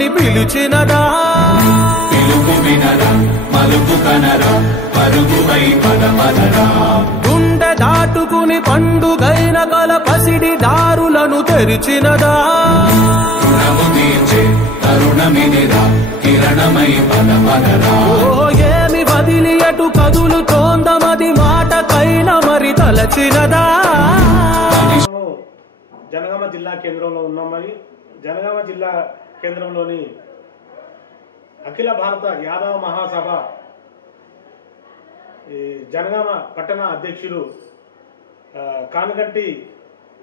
అని పిలిచినదా పిలుపు వినరా మలుపు కనరా పరుగువై పదపదరా గుండె దాటుకుని పండుగైన కల పసిడి దారులను తెరిచినదా రుణము తీర్చే తరుణమినిరా కిరణమై పదపదరా ఏమి వదిలి ఎటు కదులుతోందమది మాటకైనా మరి తలచినదా. జనగామ జిల్లా కేంద్రంలో ఉన్నాం. మరి జనగామ జిల్లా కేంద్రంలోని అఖిల భారత యాదవ మహాసభ జనగామ పట్టణ అధ్యక్షులు కానుగంటి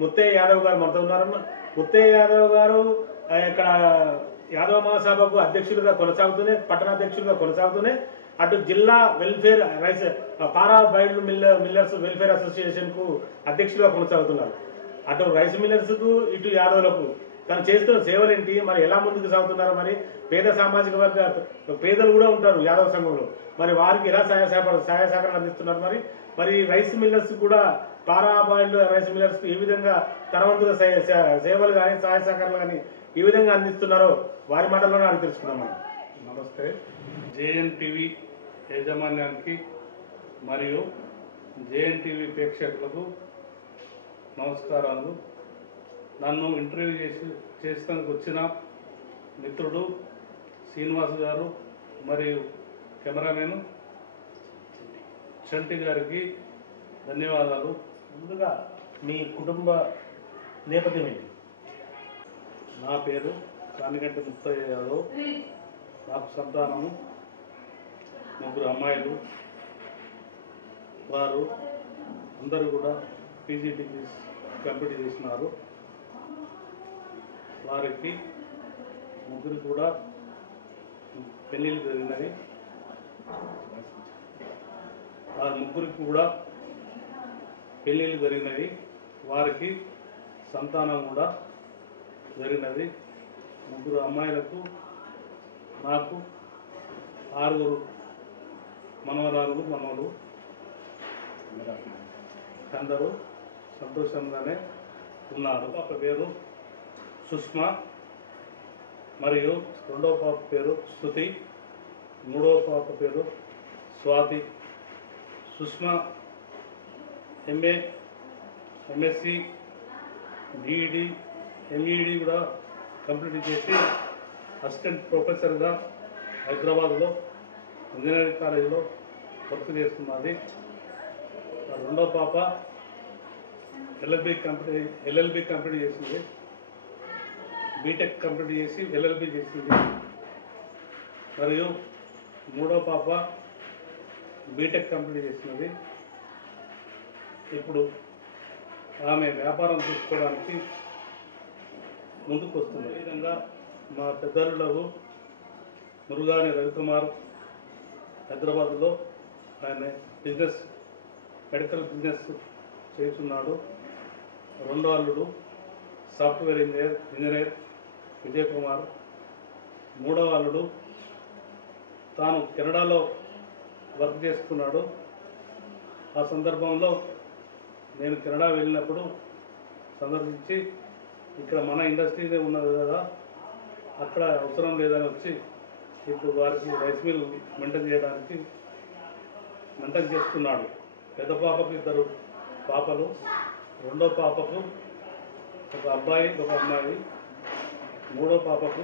ముత్తయ్య యాదవ్ గారు మనతో ఉన్నారన్న. ముత్తయ్య యాదవ్ గారు ఇక్కడ యాదవ మహాసభకు అధ్యక్షులుగా కొనసాగుతూనే పట్టణాధ్యక్షులుగా కొనసాగుతూనే అటు జిల్లా వెల్ఫేర్ రైస్ పారా బైండ్ మిల్లర్స్ వెల్ఫేర్ అసోసియేషన్ కు అధ్యక్షులుగా కొనసాగుతున్నారు. అటు రైస్ మిల్లర్స్ కు ఇటు యాదవులకు తను చేస్తున్న సేవలేంటి, మరి ఎలా ముందుకు సాగుతున్నారు, మరి పేద సామాజిక వర్గ పేదలు కూడా ఉంటారు యాదవ సంఘంలో, మరి వారికి ఎలా సహాయ సహకారాలు అందిస్తున్నారు, మరి రైస్ మిల్లర్స్ కూడా పారా బాయిల్డ్ రైస్ మిల్లర్స్ ఏ విధంగా తనవంతుగా సేవలు కానీ సహాయ సహకారాలు కానీ ఏ విధంగా అందిస్తున్నారో వారి మాటల్లోనే అడిగి తెలుసుకుందాం. నమస్తే. జేఎన్టీవీ యాజమాన్యానికి మరియు జేఎన్టీవీ ప్రేక్షకులకు నమస్కారాలు. నన్ను ఇంటర్వ్యూ చేసేందుకు వచ్చిన మిత్రుడు శ్రీనివాస్ గారు మరియు కెమెరామెన్ చంటి గారికి ధన్యవాదాలు. ముందుగా మీ కుటుంబ నేపథ్యం ఏంటి? నా పేరు కానిగంటి ముత్తయ్య యాదవ్. నాకు సంతానము 3 అమ్మాయిలు. వారు అందరూ కూడా పీజీ డిగ్రీస్ కంప్లీట్ చేసినారు. వారికి 3 కూడా పెళ్ళిళ్ళు జరిగినవి. ఆ 3 కూడా పెళ్ళిళ్ళు జరిగినవి. వారికి సంతానం కూడా జరిగినది. 3 అమ్మాయిలకు నాకు 6 మనవరాలు మనవలు. అందరూ సంతోషంగానే ఉన్నారు. పాప పేరు సుష్మా మరియు 2వ పాప పేరు శృతి, 3వ పాప పేరు Swathi. Sushma MSc BEd MEd కూడా కంప్లీట్ చేసి అసిస్టెంట్ ప్రొఫెసర్గా హైదరాబాద్లో ఇంజనీరింగ్ కాలేజీలో వర్క్ చేస్తున్నది. 2వ పాప ఎల్ఎల్బి కంప్లీట్ చేసింది. బీటెక్ కంప్లీట్ చేసి ఎల్ఎల్బి చేసింది. మరియు 3వ పాప బీటెక్ కంప్లీట్ చేసినది. ఇప్పుడు ఆమె వ్యాపారం చూసుకోవడానికి ముందుకు వస్తుంది. ఈ విధంగా మా పెద్దలకు మురుగాని రవికుమార్ హైదరాబాద్లో ఆయన మెడికల్ బిజినెస్ చేస్తున్నాడు. 2వ అల్లుడు సాఫ్ట్వేర్ ఇంజనీర్ విజయ్ కుమార్. 3వ అల్లుడు తాను కెనడాలో వర్క్ చేస్తున్నాడు. ఆ సందర్భంలో నేను కెనడా వెళ్ళినప్పుడు సందర్శించి ఇక్కడ మన ఇండస్ట్రీనే ఉన్నది కదా, అక్కడ అవసరం లేదని వచ్చి ఇప్పుడు వారికి రైస్ మిల్ మెయింటైన్ చేస్తున్నాడు. పెద్ద పాపకు 2 పాపలు, 2వ పాపకు 1 అబ్బాయి 1 అమ్మాయి, 3వ పాపకు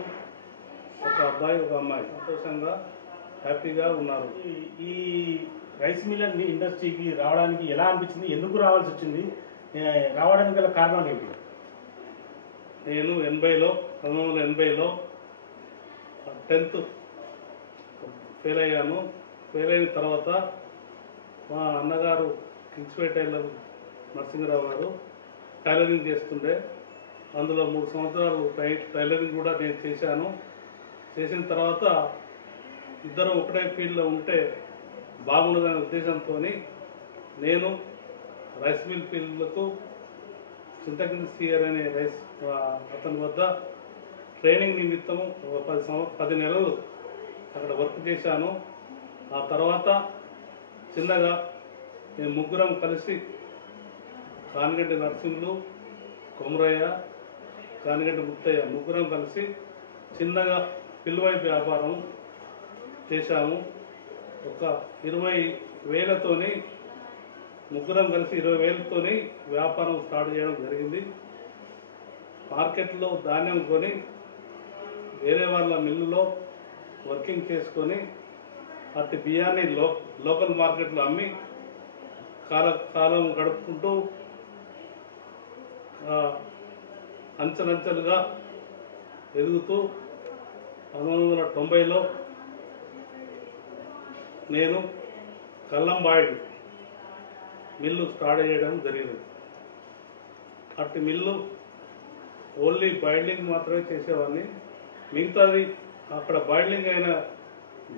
1 అబ్బాయి 1 అమ్మాయి. సంతోషంగా హ్యాపీగా ఉన్నారు. ఈ రైస్ మిల్లర్ ఇండస్ట్రీకి రావడానికి ఎలా అనిపించింది, ఎందుకు రావాల్సి వచ్చింది, రావడానికి గల కారణాలు ఏంటి? నేను 1980లో 10th ఫెయిల్ అయ్యాను. ఫెయిల్ అయిన తర్వాత మా అన్నగారు కింగ్స్వే టైలర్ నరసింహరావు గారు టైలరింగ్ చేస్తుండే. అందులో 3 సంవత్సరాలు టైలరింగ్ కూడా నేను చేశాను. చేసిన తర్వాత ఇద్దరం ఒకటే ఫీల్డ్లో ఉంటే బాగుండదనే ఉద్దేశంతో నేను రైస్ మిల్ ఫీల్డ్లకు చింతకింది సిఆర్ అనే అతని వద్ద ట్రైనింగ్ నిమిత్తము 10 నెలలు అక్కడ వర్క్ చేశాను. ఆ తర్వాత చిన్నగా మేము 3 కలిసి కానిగంటి నరసింహులు, కొమరయ్య, కానిగంటి ముత్తయ్య 3 కలిసి చిన్నగా పిల్లువైపు వ్యాపారం చేశాము. ఒక 20,000తోని ముగ్గురం కలిసి 20,000తోని వ్యాపారం స్టార్ట్ చేయడం జరిగింది. మార్కెట్లో ధాన్యం కొని వేరే వాళ్ళ మిల్లులో వర్కింగ్ చేసుకొని అట్టి బియ్యాన్ని లోకల్ మార్కెట్లో అమ్మి కాలం గడుపుకుంటూ అంచెలంచెలుగా ఎదుగుతూ 1990లో నేను కల్లంబాయిడ్ మిల్లు స్టార్ట్ చేయడం జరిగింది. అట్టి మిల్లు ఓన్లీ బాయిలింగ్ మాత్రమే చేసేవాడిని. మిగతాది అక్కడ బాయిలింగ్ అయిన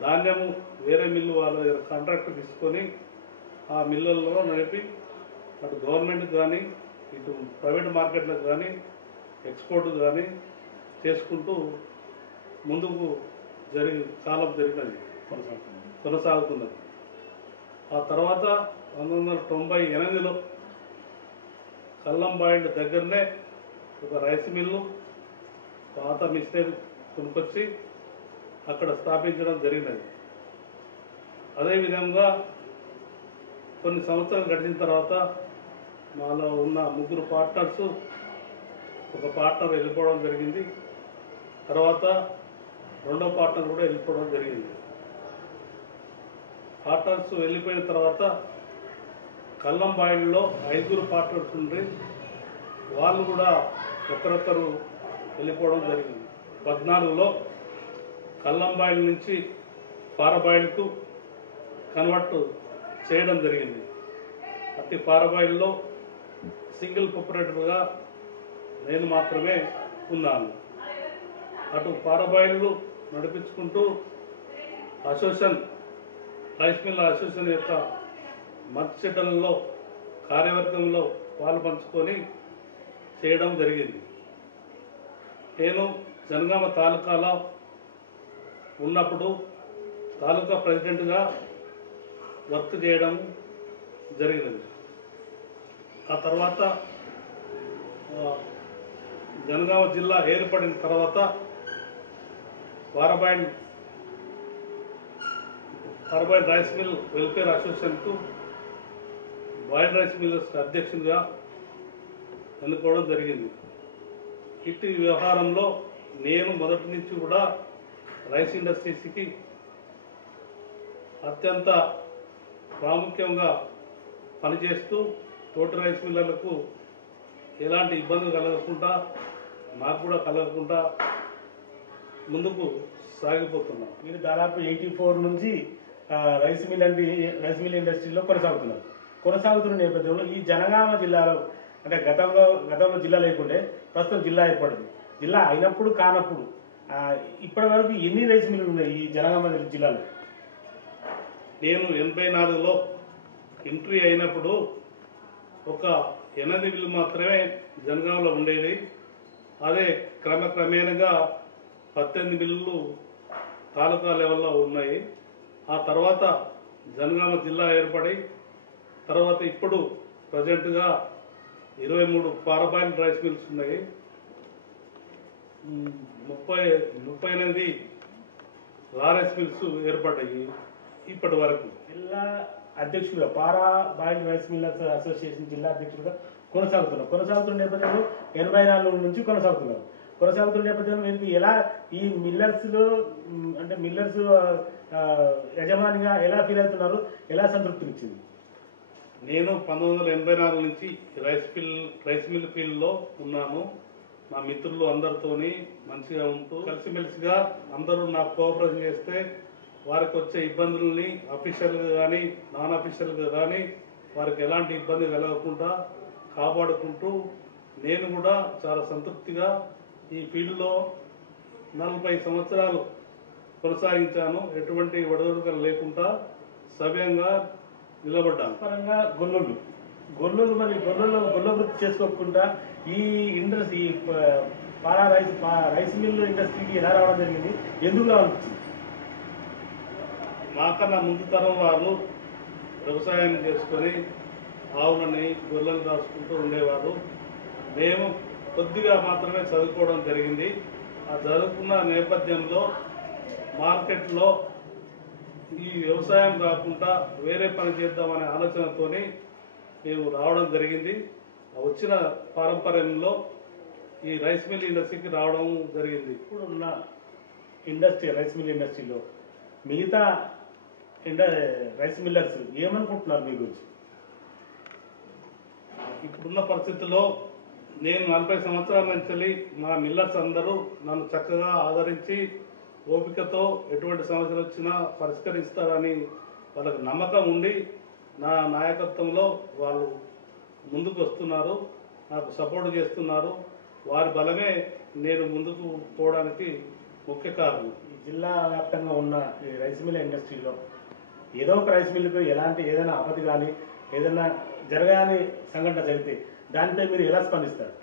ధాన్యము వేరే మిల్లు వాళ్ళ దగ్గర కాంట్రాక్ట్ తీసుకొని ఆ మిల్లుల్లో నడిపి అటు గవర్నమెంట్ కానీ ఇటు ప్రైవేట్ మార్కెట్లకు కానీ ఎక్స్పోర్ట్ కానీ చేసుకుంటూ ముందుకు కాలం జరిగినది కొనసాగుతున్నది. ఆ తర్వాత 1998లో కల్లంబాయిడ్ దగ్గరనే ఒక రైస్ మిల్లు పాత మిషనరీ కొనుకొచ్చి అక్కడ స్థాపించడం జరిగినది. అదేవిధంగా కొన్ని సంవత్సరాలు గడిచిన తర్వాత మాలో ఉన్న 3 పార్ట్నర్స్ ఒక పార్ట్నర్ వెళ్ళిపోవడం జరిగింది. తర్వాత రెండో పార్ట్నర్ కూడా వెళ్ళిపోవడం జరిగింది. పార్ట్నర్స్ వెళ్ళిపోయిన తర్వాత కల్లంబాయిడ్లో 5 పార్ట్నర్స్ ఉండి వాళ్ళు కూడా ఒకరొకరు వెళ్ళిపోవడం జరిగింది. 14లో కల్లంబాయిడ్ నుంచి పారబాయిడ్కు కన్వర్ట్ చేయడం జరిగింది. అతి పారబాయిడ్లో సింగిల్ ప్రొపరేటర్గా నేను మాత్రమే ఉన్నాను. అటు పారబాయిడ్లు నడిపించుకుంటూ అసోసియేషన్ రైస్ మిల్ అసోసియేషన్ యొక్క మత్స్యటంలో కార్యవర్గంలో పాలు పంచుకొని చేయడం జరిగింది. నేను జనగామ తాలూకాలో ఉన్నప్పుడు తాలూకా ప్రెసిడెంట్గా వర్క్ చేయడం జరిగినది. ఆ తర్వాత జనగామ జిల్లా ఏర్పడిన తర్వాత పారబాయిడ్ రైస్ మిల్ వెల్ఫేర్ అసోసియేషన్కు బాయిల్డ్ రైస్ మిల్లర్స్ అధ్యక్షునిగా ఎన్నుకోవడం జరిగింది. ఇటు వ్యవహారంలో నేను మొదటి నుంచి కూడా రైస్ ఇండస్ట్రీస్కి అత్యంత ప్రాముఖ్యంగా పనిచేస్తూ తోటి రైస్ మిల్లర్లకు ఎలాంటి ఇబ్బందులు కలగకుండా మాకు కూడా కలగకుండా ముందుకు సాగిపోతున్నాం. మీరు దాదాపు 84 నుంచి రైస్ మిల్ ఇండస్ట్రీలో కొనసాగుతున్న నేపథ్యంలో ఈ జనగామ జిల్లాలో అంటే గతంలో జిల్లా లేకుంటే ప్రస్తుతం జిల్లా ఏర్పడింది. జిల్లా అయినప్పుడు కానప్పుడు ఇప్పటి వరకు ఎన్ని రైస్ మిల్లులు ఉన్నాయి ఈ జనగామ జిల్లాలో? నేను 84లో ఎంట్రీ అయినప్పుడు ఒక 8 మిల్లు మాత్రమే జనగామలో ఉండేది. అదే క్రమక్రమేణగా 18 మిల్లులు తాలూకా లెవెల్లో ఉన్నాయి. ఆ తర్వాత జనగామ జిల్లా ఏర్పడి తర్వాత ఇప్పుడు ప్రజెంట్గా 23 పారబాయిల్డ్ రైస్ మిల్స్ ఉన్నాయి. 38 రా రైస్ మిల్స్ ఏర్పడ్డాయి ఇప్పటి వరకు. జిల్లా అధ్యక్షుడిగా పారాబాయిల్డ్ రైస్ మిల్లర్స్ అసోసియేషన్ జిల్లా అధ్యక్షుడిగా కొనసాగుతున్న నేపథ్యంలో 84 నుంచి కొనసాగుతున్న నేపథ్యంలో మీకు ఎలా ఈ మిల్లర్స్లో అంటే మిల్లర్స్ యజమానిగా ఎలా ఫీల్ అవుతున్నారు, ఎలా సంతృప్తినిచ్చింది? నేను 1984 నుంచి రైస్ మిల్ ఫీల్డ్లో ఉన్నాను. నా మిత్రులు అందరితోని మంచిగా ఉంటూ కలిసిమెలిసిగా అందరూ నాకు కోఆపరేషన్ చేస్తే వారికి వచ్చే ఇబ్బందుల్ని అఫీషియల్గా కానీ నాన్ అఫీషియల్గా కానీ వారికి ఎలాంటి ఇబ్బంది కలగకుండా కాపాడుకుంటూ నేను కూడా చాలా సంతృప్తిగా ఈ ఫీల్డ్లో 40 సంవత్సరాలు కొనసాగించాను. ఎటువంటి ఒడదొడుకలు లేకుండా సవ్యంగా నిలబడ్డాను. పరంగా గొల్లోళ్ళు మరి గొల్ల వృత్తి చేసుకోకుండా ఈ ఇండస్ట్రీ రైస్ మిల్ ఇండస్ట్రీకి ఎలా రావడం జరిగింది, ఎందుకు రావాల్సింది? మాకన్నా ముందు తరం వారు వ్యవసాయం చేసుకొని ఆవులని గొర్రెలను దాచుకుంటూ ఉండేవారు. మేము కొద్దిగా మాత్రమే చదువుకోవడం జరిగింది. ఆ చదువుకున్న నేపథ్యంలో మార్కెట్లో ఈ వ్యవసాయం కాకుండా వేరే పని చేద్దామనే ఆలోచనతోని మేము రావడం జరిగింది. వచ్చిన పారంపర్యంలో ఈ రైస్ మిల్ ఇండస్ట్రీకి రావడం జరిగింది. ఇప్పుడున్న ఇండస్ట్రీ రైస్ మిల్ ఇండస్ట్రీలో మిగతా రైస్ మిల్లర్స్ ఏమనుకుంటున్నారు మీ గురించి? ఇప్పుడున్న పరిస్థితుల్లో నేను 40 సంవత్సరాల నుంచి మా మిల్లర్స్ అందరూ నన్ను చక్కగా ఆదరించి ఓపికతో ఎటువంటి సమస్యలు వచ్చినా పరిష్కరిస్తారని వాళ్ళకి నమ్మకం ఉండి నా నాయకత్వంలో వాళ్ళు ముందుకు వస్తున్నారు, నాకు సపోర్ట్ చేస్తున్నారు. వారి బలమే నేను ముందుకు పోవడానికి ముఖ్య కారణం. ఈ జిల్లా వ్యాప్తంగా ఉన్న ఈ రైస్ మిల్ ఇండస్ట్రీలో ఏదో ఒక రైస్ మిల్లుకు ఏదైనా ఆపద కానీ ఏదైనా జరగాని సంఘటన జరిగితే దానిపై మీరు ఎలా స్పందిస్తారు?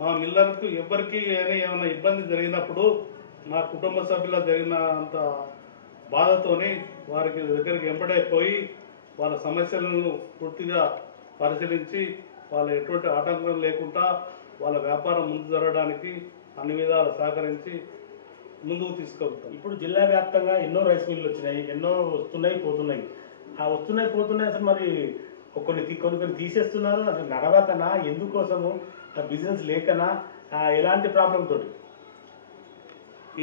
మా మిల్లర్కు ఎవరికి ఏమైనా ఇబ్బంది జరిగినప్పుడు మా కుటుంబ సభ్యుల జరిగినంత బాధతోని వారికి దగ్గరికి వెంబడైపోయి వాళ్ళ సమస్యలను పూర్తిగా పరిశీలించి వాళ్ళ ఎటువంటి ఆటంకం లేకుండా వాళ్ళ వ్యాపారం ముందు జరగడానికి అన్ని విధాలు సహకరించి ముందుకు తీసుకెళ్తాం. ఇప్పుడు జిల్లా వ్యాప్తంగా ఎన్నో రైస్ మిల్లు వచ్చినాయి, ఎన్నో వస్తున్నాయి పోతున్నాయి. ఆ వస్తున్నాయి పోతున్నాయి అసలు మరి కొన్ని తీసేస్తున్నారు. అసలు నడవకనా, ఎందుకోసము, బిజినెస్ లేకనా, ఎలాంటి ప్రాబ్లం తోటి?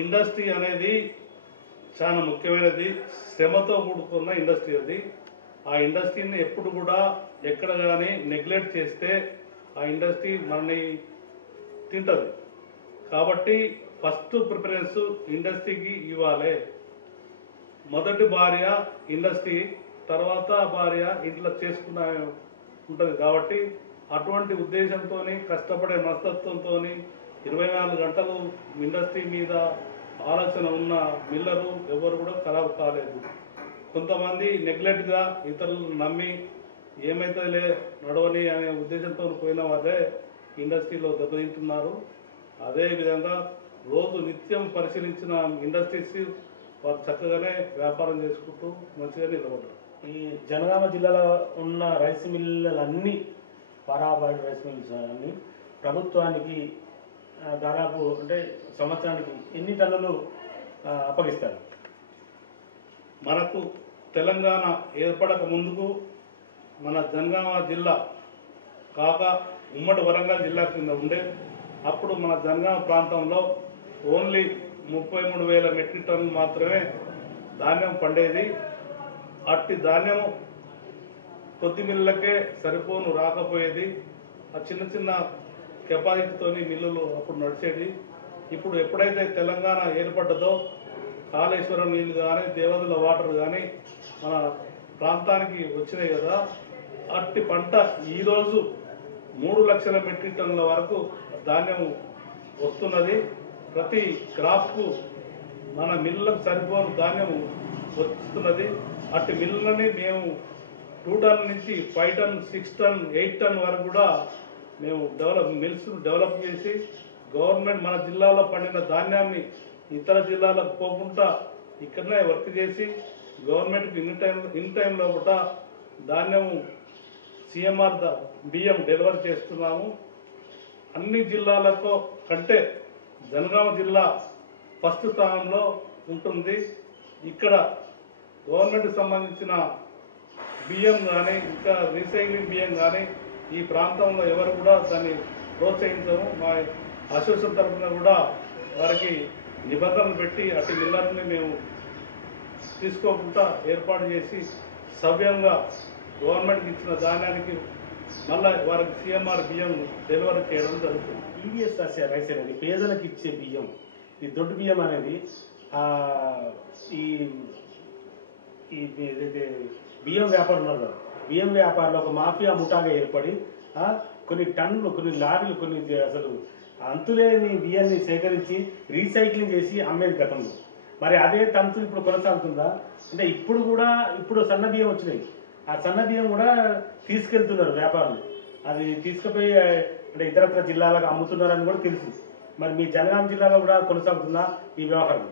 ఇండస్ట్రీ అనేది చాలా ముఖ్యమైనది, శ్రమతో కూడుకున్న ఇండస్ట్రీ అది. ఆ ఇండస్ట్రీని ఎప్పుడు కూడా ఎక్కడ కానీ నెగ్లెక్ట్ చేస్తే ఆ ఇండస్ట్రీ మనని తింటది. కాబట్టి ఫస్ట్ ప్రిఫరెన్స్ ఇండస్ట్రీకి ఇవ్వాలి. మొదటి భార్య ఇండస్ట్రీ, తర్వాత భార్య ఇంట్లో చేసుకున్న ఉంటుంది. కాబట్టి అటువంటి ఉద్దేశంతో కష్టపడే మనస్తత్వంతో 24 గంటలు ఇండస్ట్రీ మీద ఆలోచన ఉన్న మిల్లరు ఎవరు కూడా ఖరాబ్ కాలేదు. కొంతమంది నెగ్లెక్ట్గా ఇతరులను నమ్మి ఏమైతే నడవని అనే ఉద్దేశంతో పోయిన వాళ్ళే ఇండస్ట్రీలో దెబ్బతింటున్నారు. అదేవిధంగా రోజు నిత్యం పరిశీలించిన ఇండస్ట్రీస్ వారు చక్కగానే వ్యాపారం చేసుకుంటూ మంచిగా నిలబడ్డారు. ఈ జనగామ జిల్లాలో ఉన్న రైస్ మిల్లలన్నీ పారాబాయిడ్ రైస్ మిల్స్ అన్ని ప్రభుత్వానికి దాదాపు అంటే సంవత్సరానికి ఎన్ని టన్నులు అప్పగిస్తారు? మనకు తెలంగాణ ఏర్పడక ముందుకు మన జనగామ జిల్లా కాక ఉమ్మడి వరంగల్ జిల్లా కింద ఉండే అప్పుడు మన జనగామ ప్రాంతంలో ఓన్లీ 33,000 మెట్రిక్ టన్నులు మాత్రమే ధాన్యం పండేది. అట్టి ధాన్యము కొద్ది మిల్లులకే సరిపోను రాకపోయేది. ఆ చిన్న చిన్న కెపాసిటీతోని మిల్లులు అప్పుడు నడిచేది. ఇప్పుడు ఎప్పుడైతే తెలంగాణ ఏర్పడ్డదో కాళేశ్వరం నీళ్లు కానీ దేవదుల వాటర్ కానీ మన ప్రాంతానికి వచ్చినాయి కదా, అట్టి పంట ఈరోజు 3 లక్షల మెట్రిక్ టన్నుల వరకు ధాన్యం వస్తున్నది. ప్రతి క్రాప్కు మన మిల్లులకు సరిపోను ధాన్యం వస్తున్నది. అట్టి మిల్లులని మేము 2 టన్ నుంచి 5 టన్ 6 టన్ 8 టన్ వరకు కూడా మేము మిల్స్ డెవలప్ చేసి గవర్నమెంట్ మన జిల్లాలో పండిన ధాన్యాన్ని ఇతర జిల్లాలకు పోకుండా ఇక్కడనే వర్క్ చేసి గవర్నమెంట్కి ఇన్ టైంలో కూడా ధాన్యము సిఎంఆర్ బియ్యం డెలివరీ చేస్తున్నాము. అన్ని జిల్లాలకు కంటే జనగామ జిల్లా ఫస్ట్ స్థానంలో ఉంటుంది. ఇక్కడ గవర్నమెంట్కి సంబంధించిన బియ్యం కానీ ఇంకా రీసైక్లింగ్ బియ్యం కానీ ఈ ప్రాంతంలో ఎవరు కూడా దాన్ని ప్రోత్సహించము. మా అసోసియేషన్ తరఫున కూడా వారికి నిబంధనలు పెట్టి అటు మిల్లర్ని మేము తీసుకోకుండా ఏర్పాటు చేసి సవ్యంగా గవర్నమెంట్కి ఇచ్చిన ధాన్యానికి మళ్ళీ వారికి సిఎంఆర్ బియ్యం డెలివరీ చేయడం జరుగుతుంది. టీవీఎస్ రైస్ అనేది పేదలకు ఇచ్చే బియ్యం, ఈ దొడ్డు బియ్యం అనేది ఈ ఏదైతే బియ్యం వ్యాపారం ఉన్నారు కదా, బియ్యం వ్యాపారంలో ఒక మాఫియా ముఠాగా ఏర్పడి కొన్ని టన్నులు, కొన్ని లారీలు, కొన్ని అసలు అంతులేని బియ్యాన్ని సేకరించి రీసైక్లింగ్ చేసి అమ్మేది గతంలో. మరి అదే తంతు ఇప్పుడు కొనసాగుతుందా? అంటే ఇప్పుడు సన్న బియ్యం వచ్చినాయి, ఆ సన్న బియ్యం కూడా తీసుకెళ్తున్నారు వ్యాపారులు. అది తీసుకుపోయి అంటే ఇతరత్ర జిల్లాలకు అమ్ముతున్నారని కూడా తెలుసు. మరి మీ జనగామ జిల్లాలో కూడా కొనసాగుతుందా ఈ వ్యవహారం?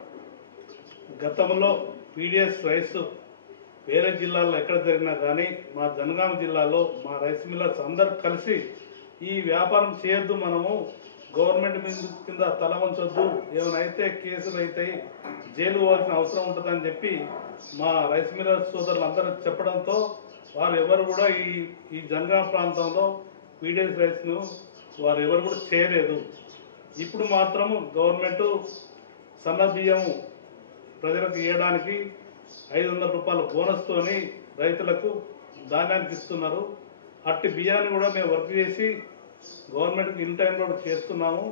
గతంలో పీడిఎస్ రైస్ వేరే జిల్లాల్లో ఎక్కడ జరిగినా కానీ మా జనగామ జిల్లాలో మా రైస్ మిల్లర్స్ అందరూ కలిసి ఈ వ్యాపారం చేయొద్దు, మనము గవర్నమెంట్ మీద కింద తల వంచొద్దు, ఏమైనా అయితే కేసులు అవుతాయి, జైలు పోవాల్సిన అవసరం ఉంటుందని చెప్పి మా రైస్ మిల్లర్ సోదరులు అందరూ చెప్పడంతో వారు ఎవరు కూడా ఈ జనగామ ప్రాంతంలో పీడిఎస్ రైస్ను వారు ఎవరు కూడా చేయలేదు. ఇప్పుడు మాత్రము గవర్నమెంట్ సన్న బియ్యము ప్రజలకు ఇవ్వడానికి 500 రూపాయల బోనస్తోని రైతులకు ధాన్యానికి ఇస్తున్నారు. అట్టి బియ్యాన్ని కూడా మేము వర్క్ చేసి గవర్నమెంట్కి ఇన్ టైంలో చేస్తున్నాము.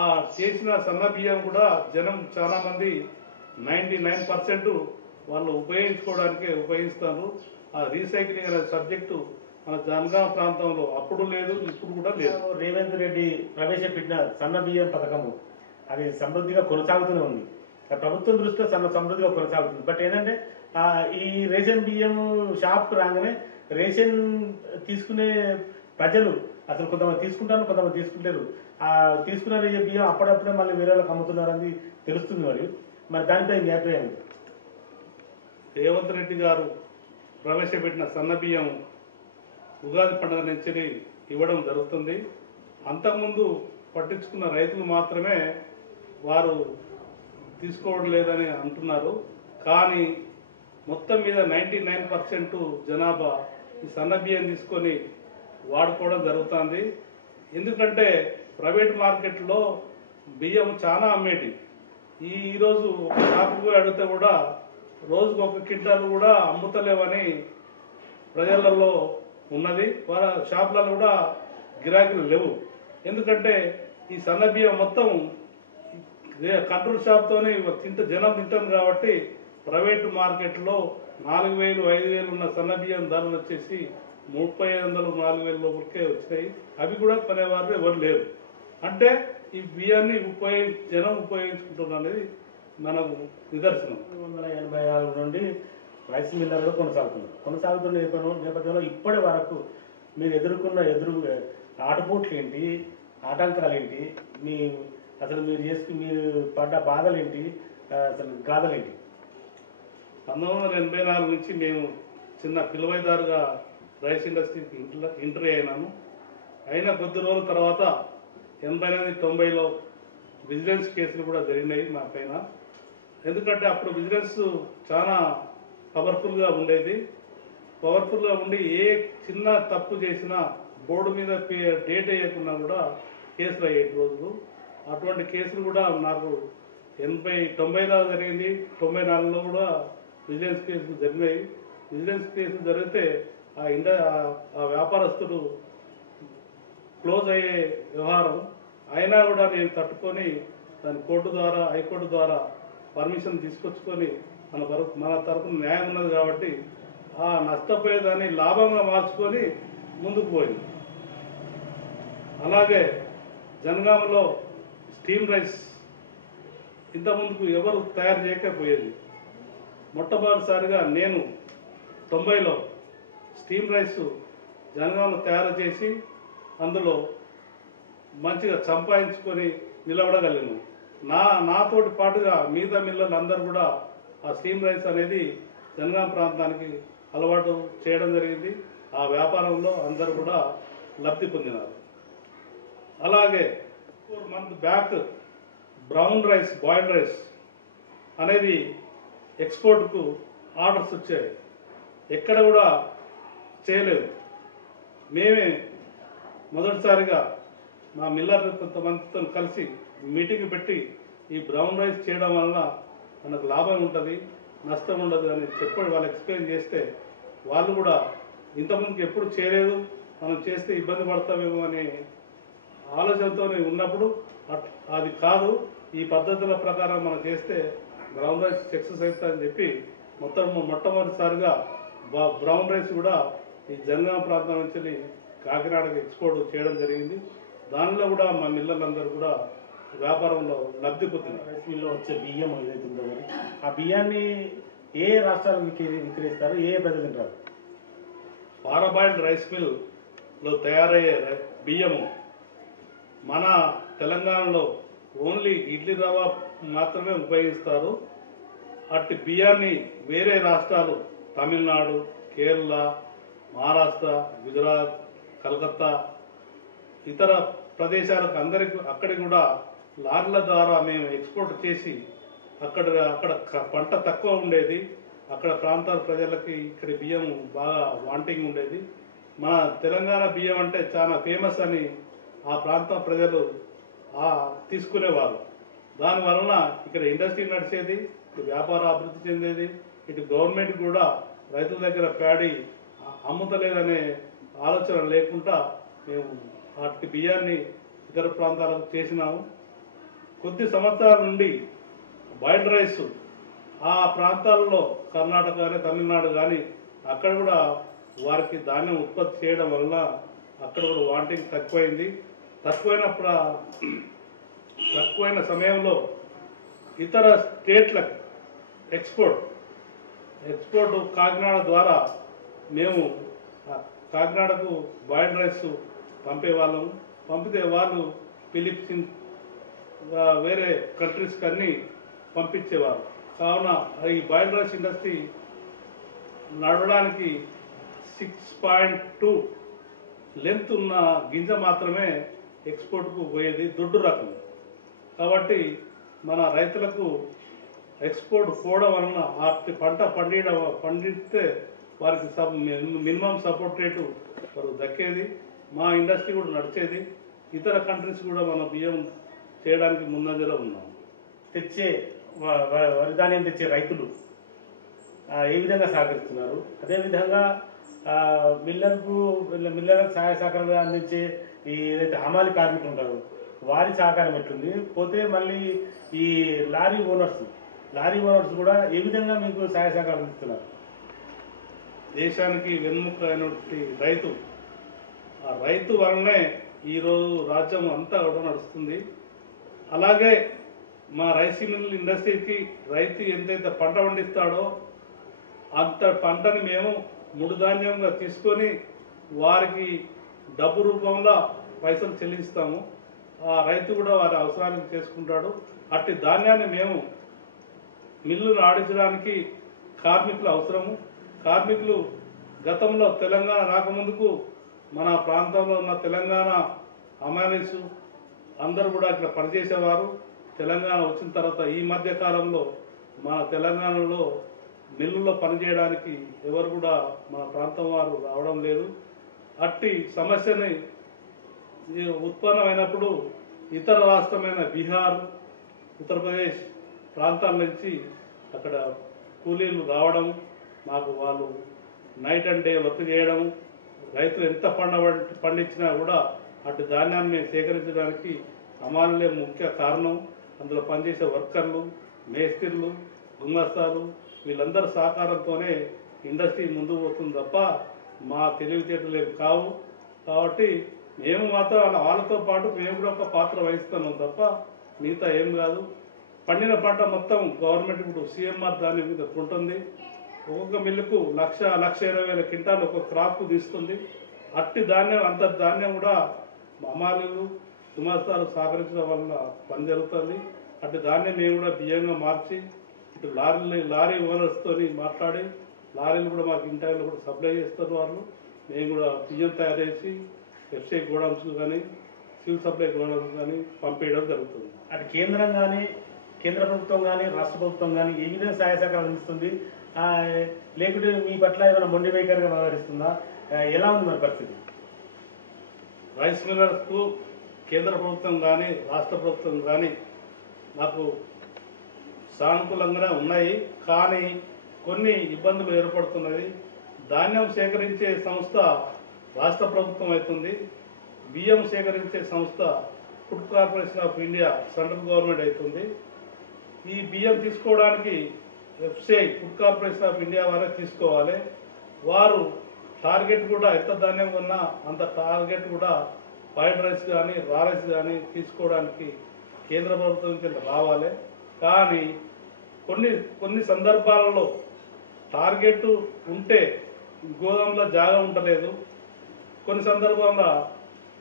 ఆ చేసిన సన్న బియ్యం కూడా జనం చాలా మంది 99% వాళ్ళు ఉపయోగించుకోవడానికే ఉపయోగిస్తారు. ఆ రీసైక్లింగ్ అనే సబ్జెక్టు మన జనగామ ప్రాంతంలో అప్పుడు లేదు, ఇప్పుడు కూడా లేదు. రేవంత్ రెడ్డి ప్రవేశపెట్టిన సన్న బియ్యం పథకము అది సమృద్ధిగా కొనసాగుతూనే ఉంది. ప్రభుత్వం దృష్టిలో సమృద్ధిగా కొనసాగుతుంది. బట్ ఏంటంటే ఈ రేషన్ బియ్యం షాప్కి రాగానే రేషన్ తీసుకునే ప్రజలు అసలు కొంతమంది తీసుకుంటారు, కొంతమంది తీసుకుంటారు. ఆ తీసుకున్న బియ్యం అప్పుడప్పుడే మళ్ళీ వేరే వాళ్ళకి అమ్ముతున్నారని తెలుస్తుంది. మరి దానిపై మీ అభిప్రాయం? రేవంత్ రెడ్డి గారు ప్రవేశపెట్టిన సన్న బియ్యం ఉగాది పండుగ నుంచి ఇవ్వడం జరుగుతుంది. అంతకుముందు పట్టించుకున్న రైతులు మాత్రమే వారు తీసుకోవడం లేదని అంటున్నారు. కానీ మొత్తం మీద 99% జనాభా ఈ సన్న బియ్యం తీసుకొని వాడుకోవడం జరుగుతుంది. ఎందుకంటే ప్రైవేట్ మార్కెట్లో బియ్యం చాలా అమ్మేటి. ఈరోజు ఒక షాపుకు అడిగితే కూడా రోజుకు 1 క్వింటాలు కూడా అమ్ముతలేవని ప్రజలలో ఉన్నది. వాళ్ళ షాపులలో కూడా గిరాకీలు లేవు. ఎందుకంటే ఈ సన్న బియ్యం మొత్తం కంట్రోల్ షాప్తోనే జనం తింటాం కాబట్టి ప్రైవేట్ మార్కెట్లో 4,000, 5,000 ఉన్న సన్న బియ్యం ధరలు వచ్చేసి 3,500, 4,000 లోపలికే వచ్చినాయి. అవి కూడా కొనేవారు ఎవరు లేరు. అంటే ఈ బియ్యాన్ని జనం ఉపయోగించుకుంటున్నారు అనేది మనకు నిదర్శనం. 1984 నుండి రైస్ మిల్లర్గా కొనసాగుతున్న నేపథ్యంలో ఇప్పటి వరకు మీరు ఎదుర్కొన్న ఆటపోట్లు ఏంటి, ఆటంకాలు ఏంటి, మీరు పడ్డ బాధలేంటి, అసలు గాథలేంటి? 1984 నుంచి మేము చిన్న పిలువైదారుగా రైస్ ఇండస్ట్రీకి ఎంట్రీ అయినాము. అయిన కొద్ది రోజుల తర్వాత 89, 90లో విజిలెన్స్ కేసులు కూడా జరిగినాయి మా పైన. ఎందుకంటే అప్పుడు విజిలెన్స్ చాలా పవర్ఫుల్గా ఉండేది. పవర్ఫుల్గా ఉండి ఏ చిన్న తప్పు చేసినా బోర్డు మీద డేట్ వేయకున్నా కూడా కేసులు అయ్యేటి రోజులు. అటువంటి కేసులు కూడా నాకు 90లో జరిగింది, 94లో కూడా విజిలెన్స్ కేసులు జరిగినాయి. విజిలెన్స్ కేసులు జరిగితే ఆ వ్యాపారస్తుడు క్లోజ్ అయ్యే వ్యవహారం అయినా కూడా నేను తట్టుకొని దాని కోర్టు ద్వారా, హైకోర్టు ద్వారా పర్మిషన్ తీసుకొచ్చుకొని మన తరఫున న్యాయం ఉన్నది కాబట్టి ఆ నష్టపోయేదాన్ని లాభంగా మార్చుకొని ముందుకు పోయింది. అలాగే జనగామలో స్టీమ్ రైస్ ఇంతకుముందుకు ఎవరు తయారు చేయకపోయేది. మొట్టమొదటిసారిగా నేను 90లో స్టీమ్ రైస్ జనగామలో తయారు చేసి అందులో మంచిగా సంపాదించుకొని నిలబడగలిగాను. నాతోటి పాటుగా మిగతా మిల్లర్లు అందరూ కూడా ఆ స్టీమ్ రైస్ అనేది జనగామ ప్రాంతానికి అలవాటు చేయడం జరిగింది. ఆ వ్యాపారంలో అందరూ కూడా లబ్ధి పొందినారు. అలాగే 4 months back brown rice, boiled rice అనేది ఎక్స్పోర్ట్కు ఆర్డర్స్ వచ్చాయి. ఎక్కడ కూడా చేయలేదు. మేమే మొదటిసారిగా మా మిల్లర్ కొంతమందితో కలిసి మీటింగ్ పెట్టి ఈ బ్రౌన్ రైస్ చేయడం వలన మనకు లాభం ఉంటుంది, నష్టం ఉండదు అని చెప్పి వాళ్ళు ఎక్స్ప్లెయిన్ చేస్తే వాళ్ళు కూడా ఇంతకుముందుకు ఎప్పుడు చేయలేదు, మనం చేస్తే ఇబ్బంది పడతామేమో అనే ఆలోచనతో ఉన్నప్పుడు అది కాదు, ఈ పద్ధతుల ప్రకారం మనం చేస్తే బ్రౌన్ రైస్ సక్సెస్ అవుతుందని చెప్పి మొట్టమొదటిసారిగా బ్రౌన్ రైస్ కూడా ఈ జనగామ ప్రాంతం నుంచి కాకినాడకి ఎక్స్పోర్ట్ చేయడం జరిగింది. దానిలో కూడా మా మిల్లర్లందరూ కూడా వ్యాపారంలో లబ్ధి పొందినారు. రైస్ మిల్లో వచ్చే బియ్యం ఏదైతే ఉందో ఆ బియ్యాన్ని ఏ రాష్ట్రాలకు విక్రయిస్తారు, ఏ ప్రజలు తింటారు? పారాబాయిల్డ్ రైస్ మిల్లో తయారయ్యే బియ్యము మన తెలంగాణలో ఓన్లీ ఇడ్లీ రవ్వ మాత్రమే ఉపయోగిస్తారు. అట్టి బియ్యాన్ని వేరే రాష్ట్రాలు తమిళనాడు, కేరళ, మహారాష్ట్ర, గుజరాత్, కలకత్తా ఇతర ప్రదేశాలకు అక్కడికి కూడా లారీల ద్వారా మేము ఎక్స్పోర్ట్ చేసి అక్కడ పంట తక్కువ ఉండేది, అక్కడ ప్రాంతాల ప్రజలకి ఇక్కడ బియ్యం బాగా వాంటింగ్ ఉండేది. మన తెలంగాణ బియ్యం అంటే చాలా ఫేమస్ అని ఆ ప్రాంతం ప్రజలు తీసుకునేవారు. దానివలన ఇక్కడ ఇండస్ట్రీ నడిచేది, ఇటు వ్యాపారం అభివృద్ధి చెందేది, ఇటు గవర్నమెంట్ కూడా రైతుల దగ్గర ప్యాడీ అమ్ముతలేదనే ఆలోచన లేకుండా మేము వాటి బియ్యాన్ని ఇతర ప్రాంతాలకు చేసినాము. కొద్ది సంవత్సరాల నుండి బాయిల్డ్ రైస్ ఆ ప్రాంతాల్లో కర్ణాటక కానీ తమిళనాడు కానీ అక్కడ కూడా వారికి ధాన్యం ఉత్పత్తి చేయడం వల్ల అక్కడ కూడా వాంటింగ్ తక్కువైంది. తక్కువైన సమయంలో ఇతర స్టేట్లకు ఎక్స్పోర్ట్ కాకినాడ ద్వారా మేము కాకినాడకు బాయిల్డ్ రైస్ పంపేవాళ్ళము. పంపితే వాళ్ళు ఫిలిప్స్ వేరే కంట్రీస్కి అన్నీ పంపించేవారు. కావున ఈ బాయిల్డ్ రైస్ ఇండస్ట్రీ నడవడానికి 6.2 లెంత్ ఉన్న గింజ మాత్రమే ఎక్స్పోర్ట్కు పోయేది, దొడ్డు రకం. కాబట్టి మన రైతులకు ఎక్స్పోర్ట్ పోవడం వలన ఆ పంట పండిస్తే వారికి మినిమం సపోర్ట్ రేటు వారికి దక్కేది, మా ఇండస్ట్రీ కూడా నడిచేది. ఇతర కంట్రీస్ కూడా మన బియ్యం చేయడానికి ముందంజలో ఉన్నాం. తెచ్చే వరి ధాన్యం తెచ్చే రైతులు ఏ విధంగా సహకరిస్తున్నారు? అదేవిధంగా మిల్లర్లకు సహాయ సహకారాలు అందించే ఈ ఏదైతే హమాలి కార్మికులు ఉంటారు వారి సహకారం ఎట్లుంది? పోతే మళ్ళీ ఈ లారీ ఓనర్స్ కూడా ఏ విధంగా మీకు సహాయ సహకారం అందిస్తున్నారు? దేశానికి వెన్నుముక అయినటువంటి ఆ రైతు వలనే ఈరోజు రాజ్యం అంతా కూడా నడుస్తుంది. అలాగే మా రైస్ మిల్ ఇండస్ట్రీకి రైతు ఎంతైతే పంట పండిస్తాడో అంత పంటని మేము ముడి ధాన్యంగా తీసుకొని వారికి డబ్బు రూపంలో పైసలు చెల్లిస్తాము. ఆ రైతు కూడా వారి అవసరానికి చేసుకుంటాడు. అట్టి ధాన్యాన్ని మేము మిల్లును ఆడించడానికి కార్మికులు అవసరము. కార్మికులు గతంలో తెలంగాణ రాకముందుకు మన ప్రాంతంలో ఉన్న తెలంగాణ అమాలీసు అందరూ కూడా ఇక్కడ పనిచేసేవారు. తెలంగాణ వచ్చిన తర్వాత ఈ మధ్య కాలంలో మన తెలంగాణలో మిల్లుల్లో పనిచేయడానికి ఎవరు కూడా మన ప్రాంతం వారు రావడం లేదు. అట్టి సమస్యని ఉత్పన్నమైనప్పుడు ఇతర రాష్ట్రమైన బీహార్, ఉత్తరప్రదేశ్ ప్రాంతాల నుంచి అక్కడ కూలీలు రావడం, మాకు వాళ్ళు నైట్ అండ్ డే వర్క్ చేయడం, రైతులు ఎంత పండించినా కూడా అటు ధాన్యాన్ని సేకరించడానికి హమాలీలే ముఖ్య కారణం. అందులో పనిచేసే వర్కర్లు, మేస్త్రీలు, గుమస్తాలు వీళ్ళందరి సహకారంతోనే ఇండస్ట్రీ ముందుకు పోతుంది తప్ప మా తెలివితేటలు ఏమి కావు. కాబట్టి మేము మాత్రం వాళ్ళతో పాటు మేము కూడా ఒక పాత్ర వహిస్తున్నాం తప్ప మిగతా ఏం కాదు. పండిన పంట మొత్తం గవర్నమెంట్ ఇప్పుడు CMR దాని మీద ఉంటుంది. ఒక్కొక్క మిల్లుకు 1,20,000 క్వింటాలు ఒక్కొక్క క్రాప్కు తీస్తుంది. అట్టి ధాన్యం అంత ధాన్యం కూడా హమాలీలు, గుమస్తాలు సహకరించడం వల్ల పని జరుగుతుంది. అట్టి ధాన్యం మేము కూడా బియ్యంగా మార్చి ఇటు లారీ ఓనర్స్తో మాట్లాడి లారీలు కూడా మాకు ఇంటర్లో కూడా సప్లై చేస్తారు వాళ్ళు. మేము కూడా బియ్యం తయారు చేసి FCI గోడౌన్స్ కానీ సివిల్ సప్లై గోడౌన్స్ కానీ పంపేయడం జరుగుతుంది. అటు కేంద్రం కానీ, కేంద్ర ప్రభుత్వం కానీ, రాష్ట్ర ప్రభుత్వం కానీ ఏ విధంగా సహాయ సహకారం అందిస్తుంది? లేకుంటే మీ పట్ల ఏమైనా మొండి వైఖరిగా వ్యవహరిస్తుందా? ఎలా ఉంది మరి పరిస్థితి? రైస్ మిల్లర్స్కు కేంద్ర ప్రభుత్వం కానీ రాష్ట్ర ప్రభుత్వం కానీ నాకు సానుకూలంగానే ఉన్నాయి. కానీ కొన్ని ఇబ్బందులు ఏర్పడుతున్నది. ధాన్యం సేకరించే సంస్థ రాష్ట్ర ప్రభుత్వం అవుతుంది, బియ్యం సేకరించే సంస్థ food corporation of India central government అవుతుంది. ఈ బియ్యం తీసుకోవడానికి FCI food corporation of India వారే తీసుకోవాలి. వారు టార్గెట్ కూడా ఎంత ధాన్యం ఉన్నా అంత టార్గెట్ కూడా బాయిల్డ్ రైస్ కానీ రా రైస్ కానీ తీసుకోవడానికి కేంద్ర ప్రభుత్వం కింద రావాలి. కానీ కొన్ని సందర్భాలలో టార్గెట్ ఉంటే గోదాంలో జాగా ఉండలేదు. కొన్ని సందర్భంలో